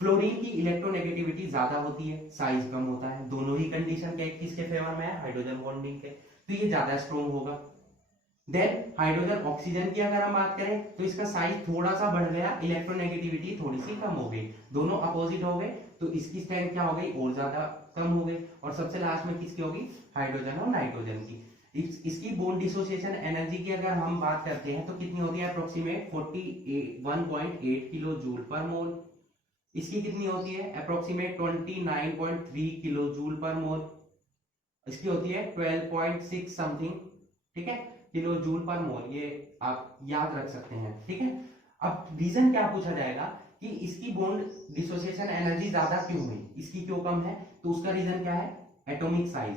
फ्लोरीन की इलेक्ट्रोनेगेटिविटी ज्यादा होती है, साइज कम होता है, दोनों ही कंडीशन के किसके फेवर में है, हाइड्रोजन बॉन्डिंग के, तो ये ज्यादा स्ट्रॉन्ग होगा। देन हाइड्रोजन ऑक्सीजन की अगर हम बात करें तो इसका साइज थोड़ा सा बढ़ गया, इलेक्ट्रोनेगेटिविटी थोड़ी सी कम हो गई, दोनों अपोजिट हो गए, तो इसकी स्ट्रेंथ क्या हो गई, और ज्यादा कम हो गई। और सबसे लास्ट में किसकी होगी, हाइड्रोजन और नाइट्रोजन की। इसकी बॉन्ड डिसोसिएशन एनर्जी की अगर हम बात करते हैं तो कितनी होती है, अप्रोक्सीमेट 41.8 किलो जूल पर मोल। इसकी कितनी होती है, अप्रोक्सीमेट 29.3 किलो जूल पर मोल। इसकी होती है 12.6 समथिंग, ठीक है, किलो जूल पर मोल, ये आप याद रख सकते हैं। ठीक है, अब रीजन क्या पूछा जाएगा कि इसकी बॉन्ड डिसोसिएशन एनर्जी ज्यादा क्यों हुई, इसकी क्यों कम है, तो उसका रीजन क्या है, एटॉमिक साइज।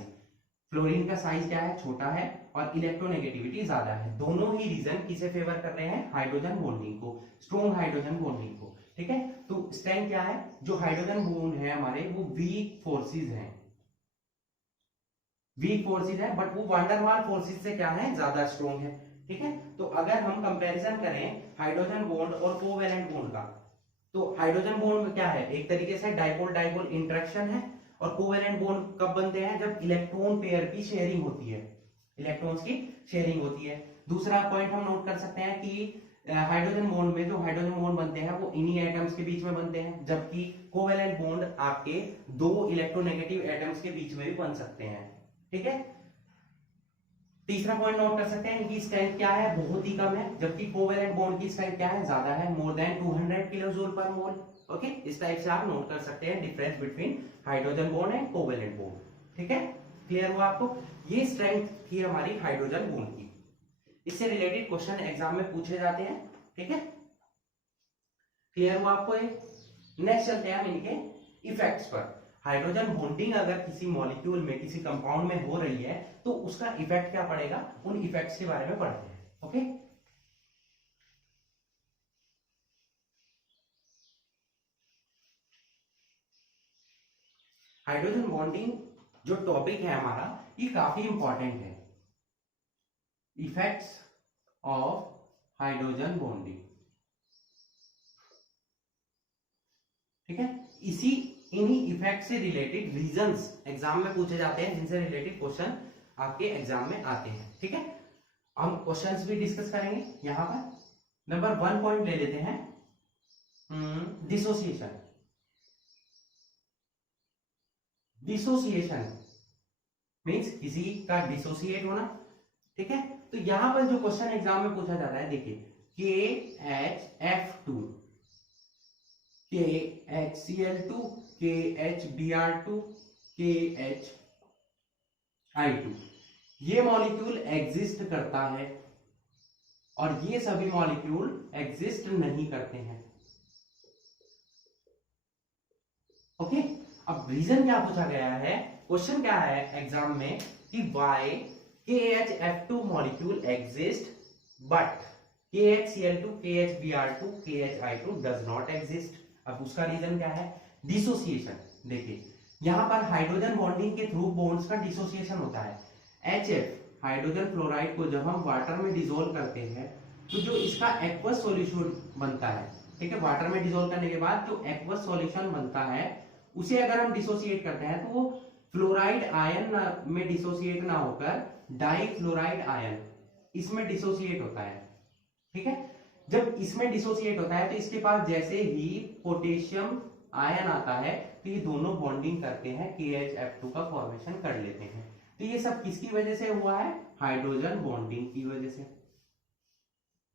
फ्लोरीन का साइज क्या है, छोटा है, और इलेक्ट्रोनेगेटिविटी ज्यादा है। दोनों ही रीजन किसे फेवर कर रहे हैं, हाइड्रोजन बॉन्डिंग को, स्ट्रॉन्ग हाइड्रोजन बॉन्डिंग को। ठीक है, तो स्ट्रेंथ क्या है, जो हाइड्रोजन बॉन्ड है हमारे वो वीक फोर्सेस हैं, वीक फोर्सेस है, बट वो वैन डर वाल्स फोर्सेस से क्या है, ज्यादा स्ट्रॉन्ग है। ठीक है, तो अगर हम कंपैरिजन करें हाइड्रोजन बॉन्ड और कोवेलेंट बॉन्ड का, तो हाइड्रोजन बॉन्ड में क्या है, एक तरीके से डाइपोल डाइपोल इंटरेक्शन है, और कोवेलेंट बॉन्ड कब बनते हैं, जब इलेक्ट्रॉन पेयर की शेयरिंग होती है, इलेक्ट्रॉन्स की शेयरिंग होती है। दूसरा पॉइंट हम नोट कर सकते हैं कि हाइड्रोजन बॉन्ड में जो हाइड्रोजन बॉन्ड बनते हैं वो इन्हीं एटम्स के बीच में बनते हैं, जबकि कोवेलेंट बॉन्ड आपके दो इलेक्ट्रोनेगेटिव एटम्स के बीच में भी बन सकते हैं। ठीक है, तीसरा पॉइंट नोट कर सकते हैं, इनकी स्ट्रेंथ क्या है, बहुत ही कम है, जबकि कोवेलेंट बॉन्ड की स्ट्रेंथ क्या है, ज्यादा है, मोर देन 200 किलो जूल पर मोल। ओके, इस टाइप से आप नोट कर सकते हैं difference between hydrogen bond and covalent bond. ठीक है, क्लियर हुआ आपको, ये स्ट्रेंथ थी हमारी हाइड्रोजन बॉन्ड की। इससे रिलेटेड क्वेश्चन एग्जाम में पूछे जाते हैं। ठीक है, क्लियर हुआ आपको ये। नेक्स्ट चलते हैं हम इनके इफेक्ट्स पर। हाइड्रोजन बॉन्डिंग अगर किसी मॉलिक्यूल में, किसी कंपाउंड में हो रही है तो उसका इफेक्ट क्या पड़ेगा, उन इफेक्ट्स के बारे में पढ़ते हैं। ओके, हाइड्रोजन बॉन्डिंग जो टॉपिक है हमारा, ये काफी इंपॉर्टेंट है। इफेक्ट्स ऑफ हाइड्रोजन बॉन्डिंग, ठीक है, इन्हीं इफेक्ट से रिलेटेड रीजंस एग्जाम में पूछे जाते हैं, जिनसे रिलेटेड क्वेश्चन आपके एग्जाम में आते हैं। ठीक है, हम क्वेश्चंस भी डिस्कस करेंगे। यहां पर नंबर 1 पॉइंट ले लेते हैं, डिसोसिएशन। डिसोसिएशन मींस किसी का डिसोसिएट होना। ठीक है, तो यहां पर जो क्वेश्चन एग्जाम में पूछा जाता है, देखिए KHF2, KHCl2, KHBr2, KHI2, ये मॉलिक्यूल एग्जिस्ट करता है और ये सभी मॉलिक्यूल एग्जिस्ट नहीं करते हैं। ओके, अब रीजन क्या पूछा गया है, क्वेश्चन क्या है एग्जाम में कि why KHF2 molecule exist but KHCl2, KHBr2, KHI2 does not exist. अब उसका रीजन क्या है, डिसोसिएशन। देखिए यहां पर हाइड्रोजन बॉन्डिंग के थ्रू बॉन्ड्स का डिसोसिएशन होता है। HF हाइड्रोजन फ्लोराइड को जब हम वाटर में डिसोल्व करते हैं तो जो इसका एक्वस सॉल्यूशन बनता है, ठीक है, वाटर में डिसोल्व करने के बाद जो एक्वस सॉल्यूशन बनता है उसे अगर हम डिसोसिएट करते हैं तो वो फ्लोराइड आयन में डिसोसिएट ना होकर डाइफ्लोराइड आयन इसमें डिसोसिएट होता है, ठीक है। जब इसमें डिसोसिएट होता है तो इसके पास जैसे ही पोटेशियम आयन आता है तो ये दोनों बॉन्डिंग करते हैं, KHF2 का फॉर्मेशन कर लेते हैं। तो ये सब किसकी वजह से हुआ है? हाइड्रोजन बॉन्डिंग की वजह से,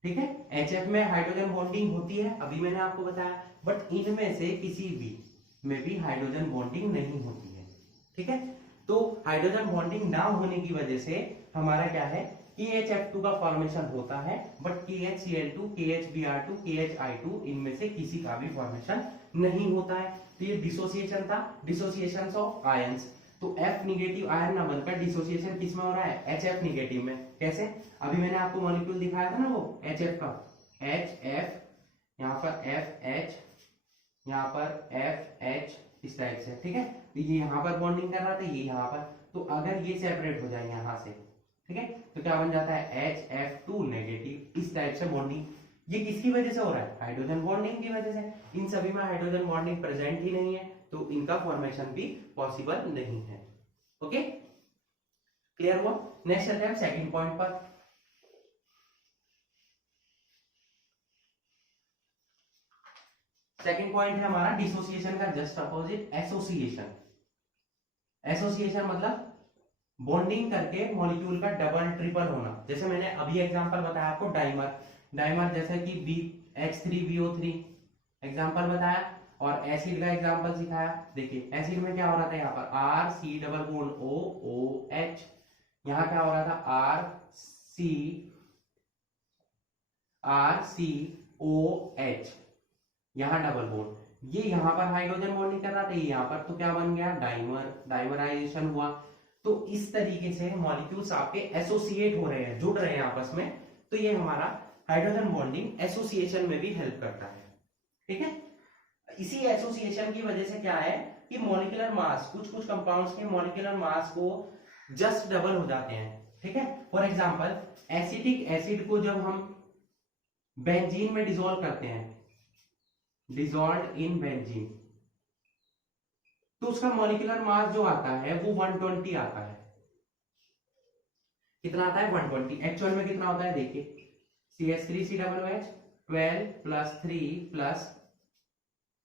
ठीक है। HF में हाइड्रोजन बॉन्डिंग होती है, अभी मैंने आपको बताया, बट इनमें से किसी भी में भी हाइड्रोजन बॉन्डिंग नहीं होती है, ठीक है। तो हाइड्रोजन बॉन्डिंग ना होने की वजह से हमारा क्या है, KHF2 का फॉर्मेशन होता है, बट KHCl2, KHBr2, KHI2 इनमें से किसी का भी फॉर्मेशन नहीं होता है। तो ये डिसोसिएशन था, डिसोसिएशन ऑफ आयंस। तो F निगेटिव आयन ना बनकर डिसोसिएशन किस में हो रहा है? HF निगेटिव में। कैसे? अभी मैंने आपको मॉलिक्यूल दिखाया था ना वो HF का, HF, यहाँ पर FH, यहाँ पर FH, इस टाइप से, ठीक है। तो ये यहाँ पर बॉन्डिंग कर रहा था, ये यहाँ पर, तो अगर ये सेपरेट हो जाए यहाँ से, ठीक है, तो क्या बन जाता है? HF2 नेगेटिव, इस टाइप से बॉन्डिंग। ये किसकी वजह से हो रहा है? हाइड्रोजन बॉन्डिंग की वजह से। इन सभी में हाइड्रोजन बॉन्डिंग प्रेजेंट ही नहीं है, तो इनका फॉर्मेशन भी पॉसिबल नहीं है। ओके, क्लियर हुआ? नेक्स्ट चलते हैं सेकंड पॉइंट पर। सेकंड पॉइंट है हमारा डिसोसिएशन का जस्ट अपोजिट एसोसिएशन। एसोसिएशन मतलब बॉन्डिंग करके मॉलिक्यूल का डबल ट्रिपल होना। जैसे मैंने अभी एग्जांपल बताया आपको डाइमर जैसे कि H3BO3 एग्जांपल बताया, और एसिड का एग्जांपल सिखाया। देखिए एसिड में क्या हो रहा था, यहाँ पर RC डबल बॉन्ड OOH, यहाँ क्या हो रहा था RCOH, यहाँ डबल बॉन्ड, ये यहाँ पर हाइड्रोजन बॉन्डिंग कर रहा था, ये यहाँ पर, तो क्या बन गया? डाइमराइजेशन हुआ। तो इस तरीके से मॉलिक्यूल्स आपके एसोसिएट हो रहे हैं, जुड़ रहे हैं आपस में, तो ये हमारा हाइड्रोजन बॉन्डिंग एसोसिएशन में भी हेल्प करता है, ठीक है। इसी एसोसिएशन की वजह से क्या है कि मॉलिक्यूलर मास, कुछ कुछ कंपाउंड्स के मॉलिक्यूलर मास को जस्ट डबल हो जाते हैं, ठीक है। फॉर एग्जांपल एसिटिक एसिड को जब हम बेंजीन में डिसॉल्व करते हैं, डिसॉल्व इन बेंजीन, तो उसका मॉलिक्यूलर मास जो आता है वो 120 आता है। कितना आता है? 120। एक्चुअल में कितना होता है? देखिए CH3COOH 12 प्लस 3 प्लस,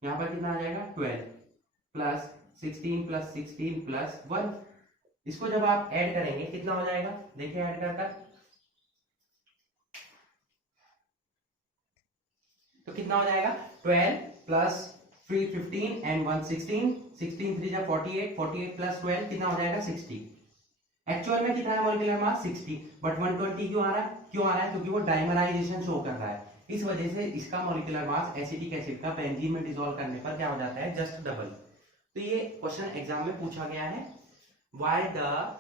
यहां पर कितना आ जाएगा? 12 प्लस 16 प्लस 16 प्लस 1। इसको जब आप ऐड करेंगे कितना हो जाएगा? देखिए ऐड कर तो कितना हो जाएगा? 12 प्लस 3 15 एंड 1 16, 16 3 जा 48, 48 प्लस 12 कितना हो जाएगा? 60। एक्चुअल में कितना है मॉलिक्यूलर मास? 60, बट 120 क्यों आ रहा है? क्योंकि वो डाइमराइजेशन शो कर रहा है, इस वजह से इसका मॉलिक्यूलर मास एसिटिक एसिड का बेंजीन में डिसॉल्व करने पर क्या हो जाता है? Just double. तो ये क्वेश्चन एग्जाम में पूछा गया है, why the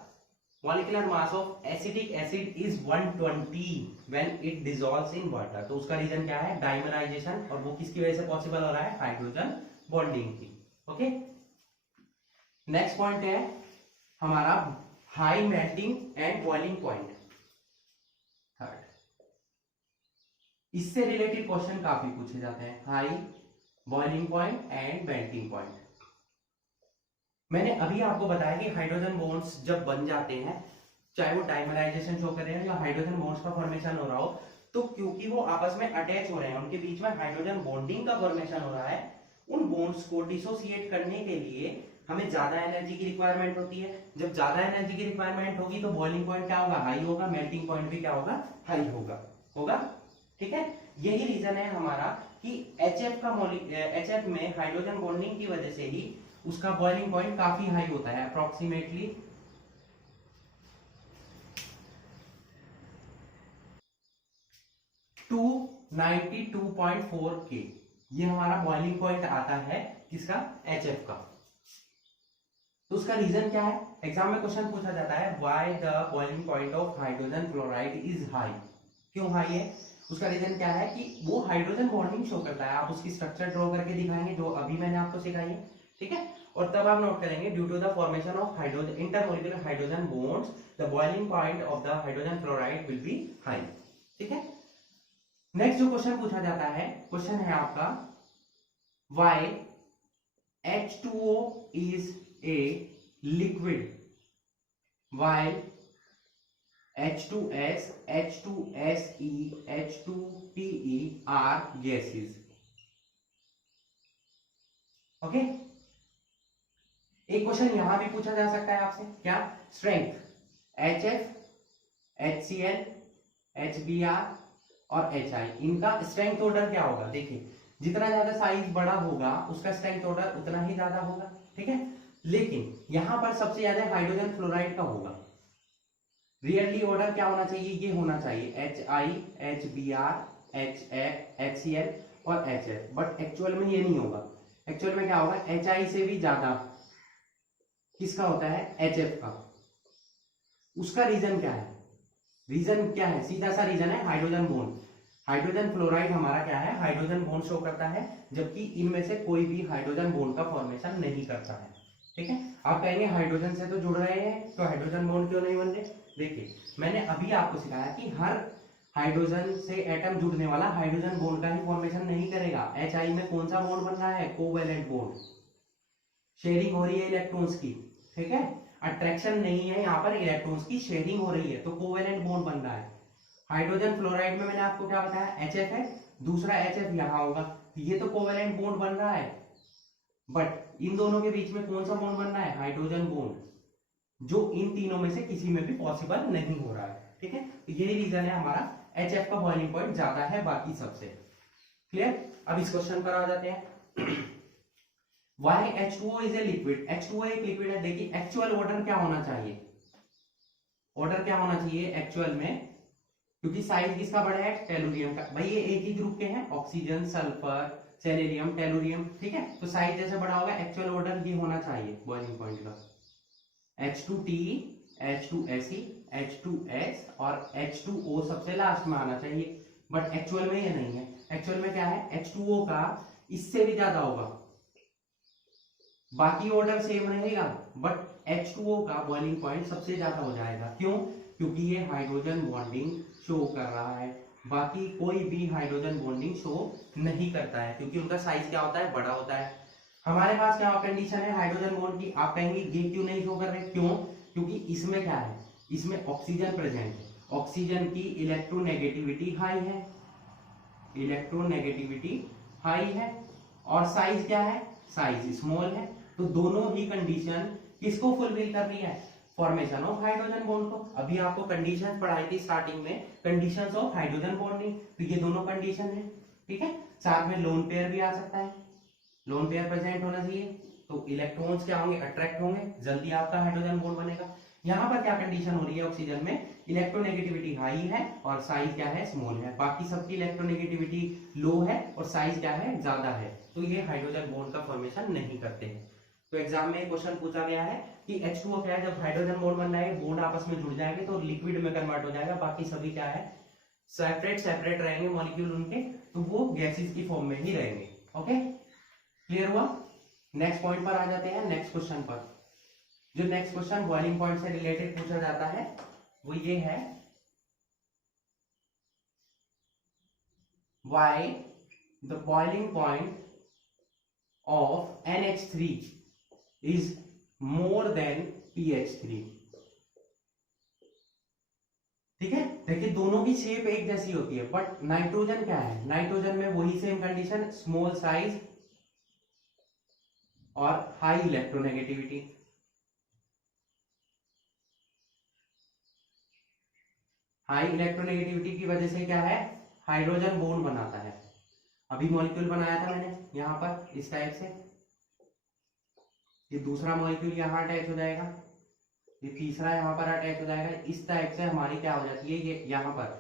molecular mass of acetic acid is 120 when it dissolves in water। तो उसका रीजन क्या है? डाइमराइजेशन, और वो किसकी वजह से पॉसिबल हो रहा है? हाइड्रोजन बॉन्डिंग की। ओके, नेक्स्ट पॉइंट है हमारा high melting and boiling point, third. इससे रिलेटेड क्वेश्चन काफी पूछे जाते हैं, high boiling point and melting point. मैंने अभी आपको बताया कि हाइड्रोजन बॉन्ड्स जब बन जाते हैं, चाहे वो डाइमराइजेशन शो कर रहे हैं या हाइड्रोजन बॉन्ड्स का फॉर्मेशन हो रहा हो, तो क्योंकि वो आपस में अटैच हो रहे हैं, उनके बीच में हाइड्रोजन बॉन्डिंग का फॉर्मेशन हो रहा है, उन बॉन्ड्स को डिसोसिएट करने के लिए हमें ज्यादा एनर्जी की रिक्वायरमेंट होती है। जब ज्यादा एनर्जी की रिक्वायरमेंट होगी तो बॉइलिंग पॉइंट क्या होगा? हाई होगा, मेल्टिंग पॉइंट भी क्या होगा? हाई होगा, ठीक है। यही रीजन है हमारा कि HF में हाइड्रोजन बॉन्डिंग की वजह से ही उसका बॉइलिंग पॉइंट काफी हाई होता है, अप्रोक्सीमेटली 292.4 K। ये हमारा बॉइलिंग पॉइंट आता है किसका? HF का। तो उसका रीजन क्या है? एग्जाम में क्वेश्चन पूछा जाता है, why the boiling point of hydrogen chloride is high. क्यों हाई है? उसका रीजन क्या है कि वो हाइड्रोजन बॉन्डिंग शो करता है। आप उसकी स्ट्रक्चर ड्रॉ करके दिखाएंगे जो अभी मैंने आपको सिखाई है, ठीक है। और तब आप नोट करेंगे, due to the formation of hydrogen intermolecular hydrogen bonds the boiling point of the hydrogen chloride will be high, ठीक है। नेक्स्ट जो क्वेश्चन पूछा जाता है, क्वेश्चन है आपका, why H2O is a liquid while H2S, H2SE, H2PE are gases. Okay एक क्वेश्चन यहां भी पूछा जा सकता है आपसे, क्या? स्ट्रेंथ HF, HCl, HBr और HI, इनका स्ट्रेंथ ऑर्डर क्या होगा? देखिए जितना ज्यादा साइज बड़ा होगा उसका स्ट्रेंथ ऑर्डर उतना ही ज्यादा होगा, ठीक है। लेकिन यहां पर सबसे ज्यादा हाइड्रोजन फ्लोराइड का होगा। रियली ऑर्डर क्या होना चाहिए? ये होना चाहिए HI, HBr, HCl और HF, बट एक्चुअल में ये नहीं होगा। एक्चुअल में क्या होगा? HI से भी ज्यादा किसका होता है? HF का। उसका रीजन क्या है? रीजन क्या है? सीधा सा रीजन है हाइड्रोजन बॉन्ड। हाइड्रोजन फ्लोराइड हमारा क्या है? हाइड्रोजन बॉन्ड शो करता है, जबकि इनमें से कोई भी हाइड्रोजन बॉन्ड का फॉर्मेशन नहीं करता है, ठीक है। आप कहेंगे हाइड्रोजन से तो जुड़ रहे हैं तो हाइड्रोजन बॉन्ड क्यों नहीं बन रहे? देखिए मैंने अभी आपको सिखाया कि हर हाइड्रोजन से एटम जुड़ने वाला हाइड्रोजन बॉन्ड का ही फॉर्मेशन नहीं करेगा। HI में कौन सा बॉन्ड बन रहा है? कोवैलेंट बॉन्ड, शेयरिंग हो रही है इलेक्ट्रॉन्स की, ठीक है। अट्रैक्शन नहीं है यहाँ पर, इलेक्ट्रॉन्स की शेयरिंग हो रही है, तो कोवैलेंट बॉन्ड बन रहा है। हाइड्रोजन फ्लोराइड में मैंने आपको क्या बताया? HF है, दूसरा HF यहाँ होगा, ये तो कोवैलेंट बॉन्ड बन रहा है, बट इन दोनों के बीच में कौन सा बॉन्ड बन रहा है? हाइड्रोजन बॉन्ड, जो इन तीनों में से किसी में भी पॉसिबल नहीं हो रहा है, ठीक है। तो यही रीजन है हमारा HF का बॉइलिंग पॉइंट ज्यादा है बाकी सबसे। क्लियर? अब इस क्वेश्चन पर आ जाते हैं। Why H2O is a liquid? H2O एक लिक्विड है। देखिए एक्चुअल ऑर्डर क्या होना चाहिए? ऑर्डर क्या होना चाहिए एक्चुअल में? क्योंकि साइज किसका बड़ा है? टेलुरियम का। भाई ये एक ही ग्रुप के हैं, ऑक्सीजन, सल्फर, सेलेनियम, टेलुरियम, ठीक है। तो साइज जैसे बड़ा होगा एक्चुअल ऑर्डर ये होना चाहिए बॉइलिंग पॉइंट का। H2T, H2Se, H2S और H2O सबसे लास्ट में आना चाहिए, बट एक्चुअल में ये नहीं है। एक्चुअल में क्या है? H2O का इससे भी ज्यादा होगा, बाकी ऑर्डर सेम रहेगा, बट H2O का बॉइलिंग पॉइंट सबसे ज्यादा हो जाएगा। क्यों? क्योंकि ये हाइड्रोजन बॉन्डिंग शो कर रहा है, बाकी कोई भी हाइड्रोजन बॉन्डिंग शो नहीं करता है, क्योंकि उनका साइज क्या होता है? बड़ा होता है। हमारे पास क्या कंडीशन है हाइड्रोजन बॉन्ड की? आप कहेंगे ये क्यों नहीं शो कर रहे? क्यों? क्योंकि इसमें क्या है? इसमें ऑक्सीजन प्रेजेंट है, ऑक्सीजन की इलेक्ट्रोनेगेटिविटी हाई है, इलेक्ट्रोनेगेटिविटी हाई है, और साइज क्या है? साइज स्मॉल है। तो दोनों ही कंडीशन किसको फुलफिल कर रही है? फॉर्मेशन ऑफ हाइड्रोजन बॉन्ड को। अभी आपको कंडीशन पढ़ाई थी स्टार्टिंग में, कंडीशंस ऑफ हाइड्रोजन बॉन्डिंग, तो ये दोनों कंडीशन है, ठीक है। साथ में लोन पेयर भी आ सकता है, लोन पेयर प्रेजेंट होना चाहिए, तो इलेक्ट्रॉन्स क्या होंगे? अट्रैक्ट होंगे, जल्दी आपका हाइड्रोजन बॉन्ड बनेगा। यहाँ पर क्या कंडीशन हो रही है? ऑक्सीजन में इलेक्ट्रोनेगेटिविटी हाई है और साइज क्या है? स्मॉल है। बाकी सबकी इलेक्ट्रोनेगेटिविटी लो है और साइज क्या है? ज्यादा है, तो ये हाइड्रोजन बॉन्ड का फॉर्मेशन नहीं करते हैं। तो एग्जाम में क्वेश्चन पूछा गया है कि H2O क्या है? जब हाइड्रोजन बॉन्ड बन रहा है, बॉन्ड आपस में जुड़ जाएंगे तो लिक्विड में कन्वर्ट हो जाएगा, बाकी सभी क्या है? सेपरेट सेपरेट रहेंगे मॉलिक्यूल उनके, तो वो गैसेस की फॉर्म में ही रहेंगे। ओके, क्लियर हुआ? नेक्स्ट पॉइंट पर आ जाते हैं, नेक्स्ट क्वेश्चन पर। जो नेक्स्ट क्वेश्चन बॉइलिंग पॉइंट से रिलेटेड पूछा जाता है वो ये है, why the boiling point of NH3 is more than PH3? ठीक है, देखिए दोनों की शेप एक जैसी होती है, बट नाइट्रोजन क्या है? नाइट्रोजन में वही सेम कंडीशन, स्मॉल साइज और हाई इलेक्ट्रोनेगेटिविटी। हाई इलेक्ट्रोनेगेटिविटी की वजह से क्या है? हाइड्रोजन बॉन्ड बनाता है। अभी मॉलिक्यूल बनाया था मैंने यहां पर इस टाइप से, ये दूसरा मॉलिक्यूल यहां अटैच हो जाएगा, ये तीसरा यहां पर अटैच हो जाएगा, इस टाइप से हमारी क्या हो जाती है? ये यहां पर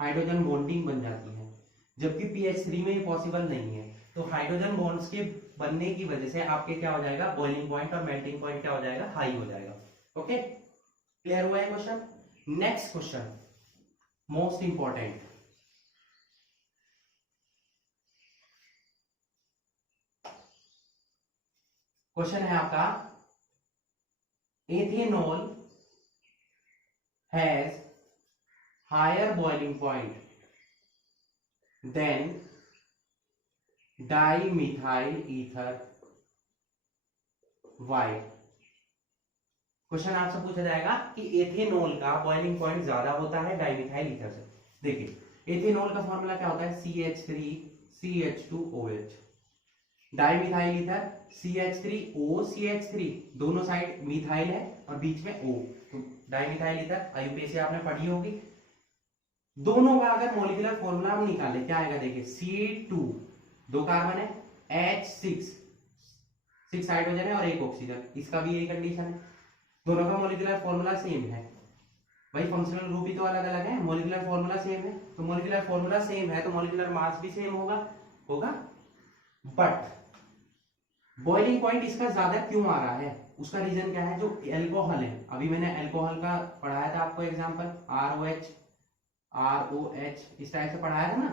हाइड्रोजन बॉन्डिंग बन जाती है, जबकि पीएच3 में ये पॉसिबल नहीं है। तो हाइड्रोजन बॉन्ड्स के बनने की वजह से आपके क्या हो जाएगा? बॉइलिंग पॉइंट और मेल्टिंग पॉइंट क्या हो जाएगा? हाई हो जाएगा। ओके, क्लियर हुआ है question? Next question most important, question है आपका, ethanol has higher boiling point than dimethyl ether, why? Question आपसे पूछा जाएगा कि एथेनॉल का बॉइलिंग पॉइंट ज्यादा होता है डाइमिथाइल ईथर से। देखिए एथेनॉल का फॉर्मूला क्या होता है, CH3CH2OH, डाइमिथाइल ईथर CH3OCH3, दोनों साइड मिथाइल है और बीच में O, तो डाइमिथाइल ईथर आईयूपीएसी आपने पढ़ी होगी। दोनों का अगर मॉलिक्यूलर फॉर्मूला हम निकालें क्या आएगा, देखिए C2, 2 कार्बन है, H6, 6 हाइड्रोजन है और 1 ऑक्सीजन, इसका भी यही कंडीशन है, दोनों का मॉलिक्यूलर फॉर्मूला सेम है। भाई फंक्शनल ग्रुप ही तो अलग अलग है, मॉलिक्यूलर फॉर्मूला सेम है, तो मॉलिक्यूलर फॉर्मूला सेम है तो मॉलिक्यूलर मास भी सेम होगा। बट बॉइलिंग पॉइंट इसका ज्यादा क्यों आ रहा है, उसका रीजन क्या है, जो एल्कोहल है, अभी मैंने एल्कोहल का पढ़ाया था आपको एग्जांपल, ROH इस टाइप से पढ़ाया था ना।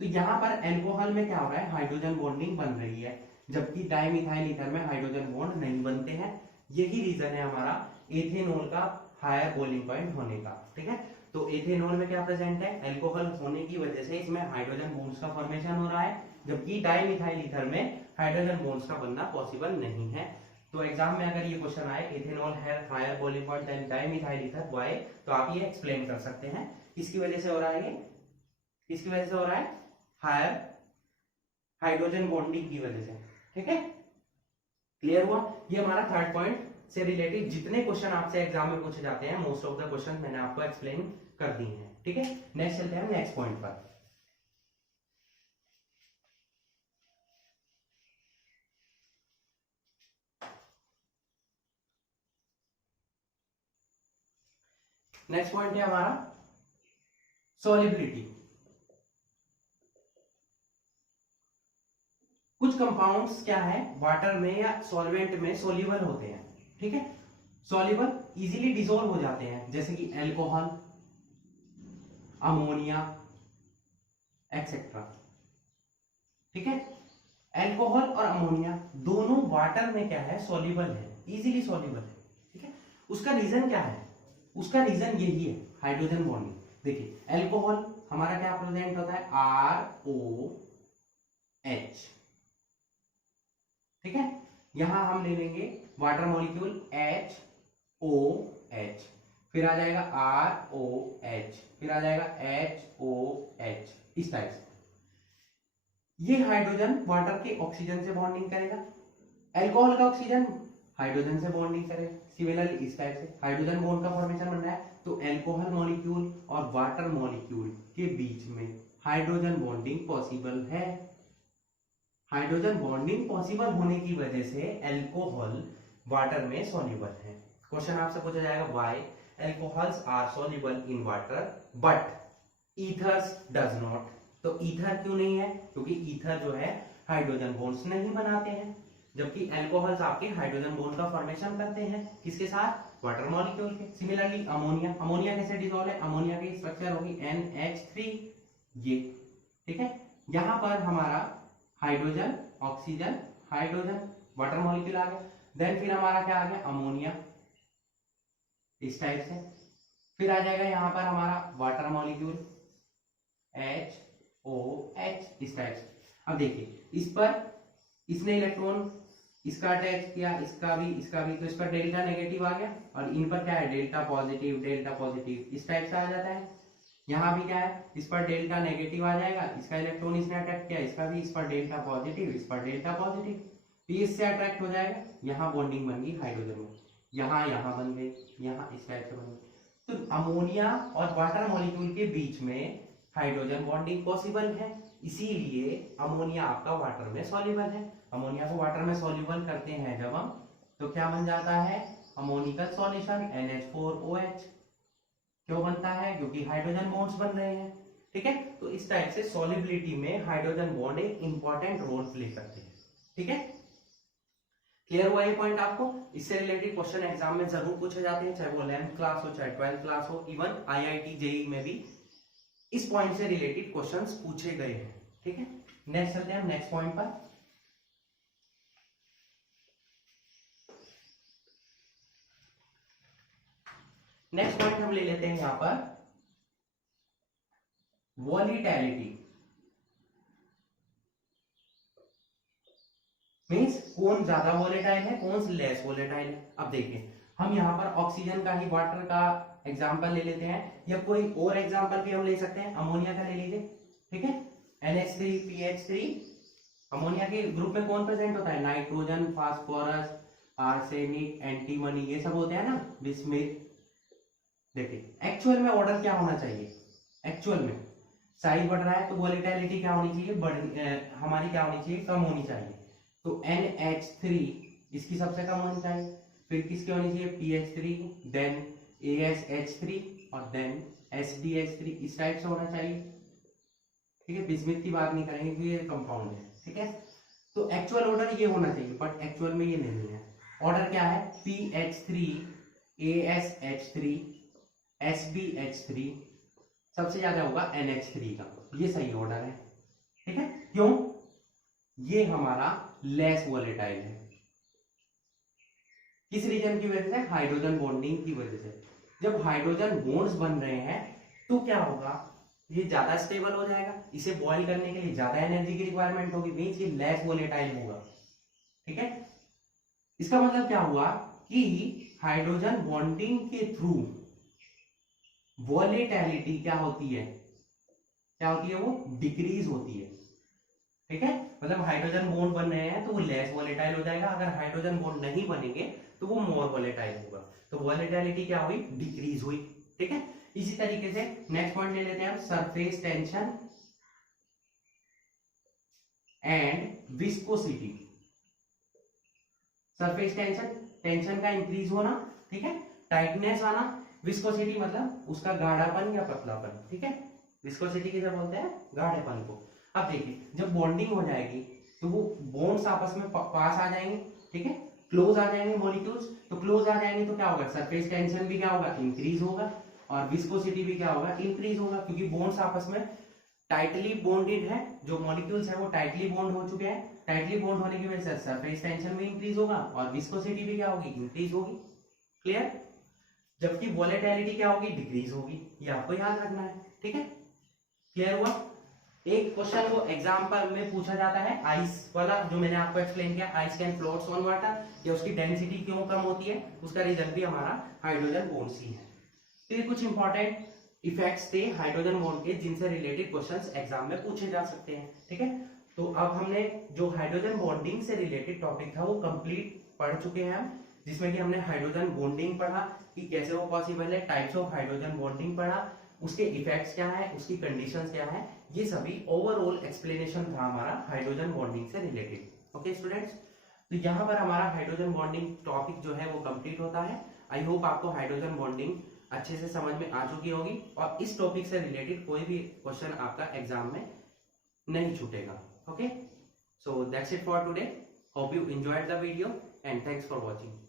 तो यहाँ पर एल्कोहल में क्या हो रहा है, हाइड्रोजन बॉन्डिंग बन रही है, जबकि डाइमिथाइल ईथर में हाइड्रोजन बॉन्ड नहीं बनते हैं। यही रीजन है हमारा एथेनॉल का हायर बॉइलिंग पॉइंट होने का। ठीक है, तो एथेनॉल में क्या प्रेजेंट है, एल्कोहल होने की वजह से इसमें हाइड्रोजन बॉन्ड्स का फॉर्मेशन हो रहा है, जबकि डाइमिथाइल ईथर में हाइड्रोजन बॉन्ड्स का बनना पॉसिबल नहीं है। तो एग्जाम में अगर ये क्वेश्चन आए ethanol have higher boiling point than dimethyl ether, why, तो आप ये एक्सप्लेन कर सकते हैं किसकी वजह से हो रहा है, ये किसकी वजह से हो रहा है, हायर हाइड्रोजन बॉन्डिंग की वजह से। ठीक है, क्लियर हुआ। ये हमारा थर्ड पॉइंट से रिलेटेड जितने क्वेश्चन आपसे एग्जाम में पूछे जाते हैं मोस्ट ऑफ द क्वेश्चन मैंने आपको एक्सप्लेन कर दिए हैं। ठीक है, नेक्स्ट चलते हैं नेक्स्ट पॉइंट पर। नेक्स्ट पॉइंट है हमारा सॉल्युबिलिटी। कुछ कंपाउंड्स क्या है वाटर में या सॉल्वेंट में सोल्यूबल होते हैं। ठीक है, सॉल्युबल इजीली डिसॉल्व हो जाते हैं, जैसे कि एल्कोहल, अमोनिया एक्सेट्रा। ठीक है, एल्कोहल और अमोनिया दोनों वाटर में क्या है, सोल्यूबल है, इजीली सोल्यूबल है। ठीक है, उसका रीजन क्या है, उसका रीजन यही है, हाइड्रोजन बॉन्डिंग। देखिए एल्कोहल हमारा क्या प्रेजेंट होता है, ROH। ठीक है, यहां हम ले लेंगे वाटर मॉलिक्यूल HOH, फिर आ जाएगा ROH, फिर आ जाएगा HOH, इस टाइप से। ये हाइड्रोजन वाटर के ऑक्सीजन से बॉन्डिंग करेगा, एल्कोहल का ऑक्सीजन हाइड्रोजन से बॉन्डिंग करेगा। सिमिलरली इस टाइप से हाइड्रोजन बॉन्ड का फॉर्मेशन बन रहा है, तो एल्कोहल मॉलिक्यूल और वाटर मॉलिक्यूल के बीच में हाइड्रोजन बॉन्डिंग पॉसिबल है। हाइड्रोजन बॉन्डिंग पॉसिबल होने की वजह से एल्कोहल वाटर में सॉल्युबल है। क्वेश्चन आपसे पूछा जाएगा why alcohols are soluble in water but ethers does not. तो ईथर क्यों नहीं है, क्योंकि ईथर जो है हाइड्रोजन बॉन्ड्स नहीं बनाते हैं, जबकि एल्कोहल्स आपके हाइड्रोजन बॉन्ड का फॉर्मेशन करते हैं, किसके साथ, वाटर मॉलिक्यूल के। सिमिलरली अमोनिया, अमोनिया कैसे डिसॉल्व है, अमोनिया की स्ट्रक्चर होगी NH3, ये। ठीक है, यहां पर हमारा hydrogen oxygen hydrogen water molecule आ गया, देन फिर हमारा क्या आ गया, अमोनिया इस टाइप से, फिर आ जाएगा यहां पर हमारा वाटर मॉलिक्यूल HOH इस टाइप से। अब देखिए इस पर इसने इलेक्ट्रॉन इसका अटैच किया, इसका भी, तो इस पर डेल्टा नेगेटिव आ गया, और इन पर क्या है, डेल्टा पॉजिटिव इस टाइप से आ जाता है। यहाँ भी क्या है, इस पर डेल्टा नेगेटिव आ जाएगा, इसका इलेक्ट्रॉन इसने अटैक किया, इसका भी, इस पर डेल्टा पॉजिटिव, इस पर डेल्टा पॉजिटिव, तो इससे अट्रैक्ट हो जाएगा, यहाँ बॉन्डिंग बन गई हाइड्रोजन में, यहाँ बन गई, यहाँ इस टाइप से बन गई। तो अमोनिया और वाटर मॉलिक्यूल के बीच में हाइड्रोजन बॉन्डिंग पॉसिबल है, इसीलिए अमोनिया आपका वाटर में सॉल्युबल है। अमोनिया को वाटर में सॉल्युबल करते हैं जब हम, तो क्या बन जाता है, अमोनिकल सॉल्यूशन NH4OH। क्यों बनता है, क्योंकि हाइड्रोजन बॉन्ड्स बन रहे हैं। ठीक है, तो इस टाइप से सॉल्युबिलिटी में हाइड्रोजन बॉन्ड एक इंपॉर्टेंट रोल प्ले करते हैं। ठीक है, क्लियर हुआ ये पॉइंट आपको। इससे रिलेटेड क्वेश्चन एग्जाम में जरूर पूछे जाते हैं, चाहे वो 11th क्लास हो चाहे 12th क्लास हो, इवन IIT JEE में भी इस पॉइंट से रिलेटेड क्वेश्चंस पूछे गए हैं। ठीक है, नेक्स्ट चलते हैं नेक्स्ट पॉइंट पर। नेक्स्ट पॉइंट हम ले लेते हैं यहां पर वॉलीटैलिटी, मींस कौन ज्यादा वॉलेटाइल है कौन लेस वॉलेटाइल है। अब देखिए हम यहाँ पर ऑक्सीजन का ही वाटर का एग्जाम्पल ले लेते हैं, या कोई और एग्जाम्पल भी हम ले सकते हैं, अमोनिया का ले लीजिए, ठीक है। NH3PH3, अमोनिया के ग्रुप में कौन प्रेजेंट होता है, नाइट्रोजन, फास्फोरस, आर्सेनिक, एंटीमनी, ये सब होते हैं ना, बिस्मिथ। देखिए एक्चुअल में ऑर्डर क्या होना चाहिए, एक्चुअल में साइज बढ़ रहा है तो वोलेटिलिटी क्या होनी चाहिए, हमारी क्या होनी चाहिए, कम होनी चाहिए। तो NH3 इसकी सबसे कम होनी चाहिए, फिर किसकी होनी चाहिए, PH3, देन ASH3 और देन SDH3, इस टाइप से होना चाहिए, ठीक है। बिस्मिथ की बात नहीं करेंगे क्योंकि ये कंपाउंड है, ठीक है। तो एक्चुअल ऑर्डर ये होना चाहिए, बट एक्चुअल में ये नहीं है। ऑर्डर क्या है, PH3, ASH3, SBH3, सबसे ज्यादा होगा NH3 का, ये सही ऑर्डर है, ठीक है। क्यों, ये हमारा लेस वोलेटाइल है, किस रीजन की वजह से, हाइड्रोजन बॉन्डिंग की वजह से। जब हाइड्रोजन बॉन्ड्स बन रहे हैं तो क्या होगा, ये ज्यादा स्टेबल हो जाएगा, इसे बॉइल करने के लिए ज्यादा एनर्जी की रिक्वायरमेंट होगी, मींस ये लेस वोलेटाइल होगा, ठीक है। इसका मतलब क्या हुआ कि हाइड्रोजन बॉन्डिंग के थ्रू वोलेटिलिटी क्या होती है, क्या होती है, वो डिक्रीज होती है, ठीक है। मतलब हाइड्रोजन बॉन्ड बन रहे हैं तो वो लेस वोलेटाइल हो जाएगा, अगर हाइड्रोजन बॉन्ड नहीं बनेंगे तो वो मोर वोलेटाइल होगा, तो वोलेटिलिटी क्या हुई, डिक्रीज हुई, ठीक है। इसी तरीके से नेक्स्ट पॉइंट ले लेते हैं हम, surface tension and viscosity. Surface tension, tension का इंक्रीज होना, ठीक है, टाइटनेस आना, विस्कोसिटी मतलब उसका गाढ़ापन या पतलापन, ठीक है। विस्कोसिटी किसे बोलते हैं, गाढ़ेपन को। अब देखिए जब बॉन्डिंग हो जाएगी तो वो बॉन्ड्स आपस में पास आ जाएंगे, ठीक है, क्लोज आ जाएंगे मॉलिक्यूल्स, तो क्लोज आ जाएंगे तो क्या होगा, सरफेस टेंशन भी क्या होगा, इंक्रीज होगा, और विस्कोसिटी भी क्या होगा, इंक्रीज होगा, क्योंकि बॉन्ड्स आपस में टाइटली बॉन्डेड है, जो मॉलिक्यूल्स है वो टाइटली बॉन्ड हो चुके हैं, टाइटली बॉन्ड होने की वजह से सरफेस टेंशन भी इंक्रीज होगा और विस्कोसिटी भी क्या होगी, इंक्रीज होगी, क्लियर। जबकि वोलेटिलिटी क्या होगी, डिक्रीज होगी, ये आपको याद रखना है, ठीक है, क्लियर हुआ। एक क्वेश्चन को एग्जांपल में पूछा जाता है, आइस वाला जो मैंने आपको एक्सप्लेन किया, ice can floats on water, या उसकी डेंसिटी क्यों कम होती है, उसका रीजन भी हमारा हाइड्रोजन बॉन्ड्स ही है। फिर कुछ इंपॉर्टेंट इफेक्ट्स थे हाइड्रोजन बॉन्ड के जिनसे रिलेटेड क्वेश्चंस एग्जाम में पूछे जा सकते हैं, ठीक है। तो अब हमने जो हाइड्रोजन बॉन्डिंग से रिलेटेड टॉपिक था वो कंप्लीट पढ़ चुके हैं हम, जिसमें कि हमने हाइड्रोजन बॉन्डिंग पढ़ा कि कैसे वो पॉसिबल है, टाइप्स ऑफ हाइड्रोजन बॉन्डिंग पढ़ा, उसके इफेक्ट्स क्या है, उसकी कंडीशंस क्या है, ये सभी ओवरऑल एक्सप्लेनेशन था हमारा हाइड्रोजन बॉन्डिंग से रिलेटेड। ओके स्टूडेंट्स, तो यहाँ पर हमारा हाइड्रोजन बॉन्डिंग टॉपिक जो है वो कंप्लीट होता है। आई होप आपको हाइड्रोजन बॉन्डिंग अच्छे से समझ में आ चुकी होगी और इस टॉपिक से रिलेटेड कोई भी क्वेश्चन आपका एग्जाम में नहीं छूटेगा। Okay, so that's it for today, hope you enjoyed the video and thanks for watching.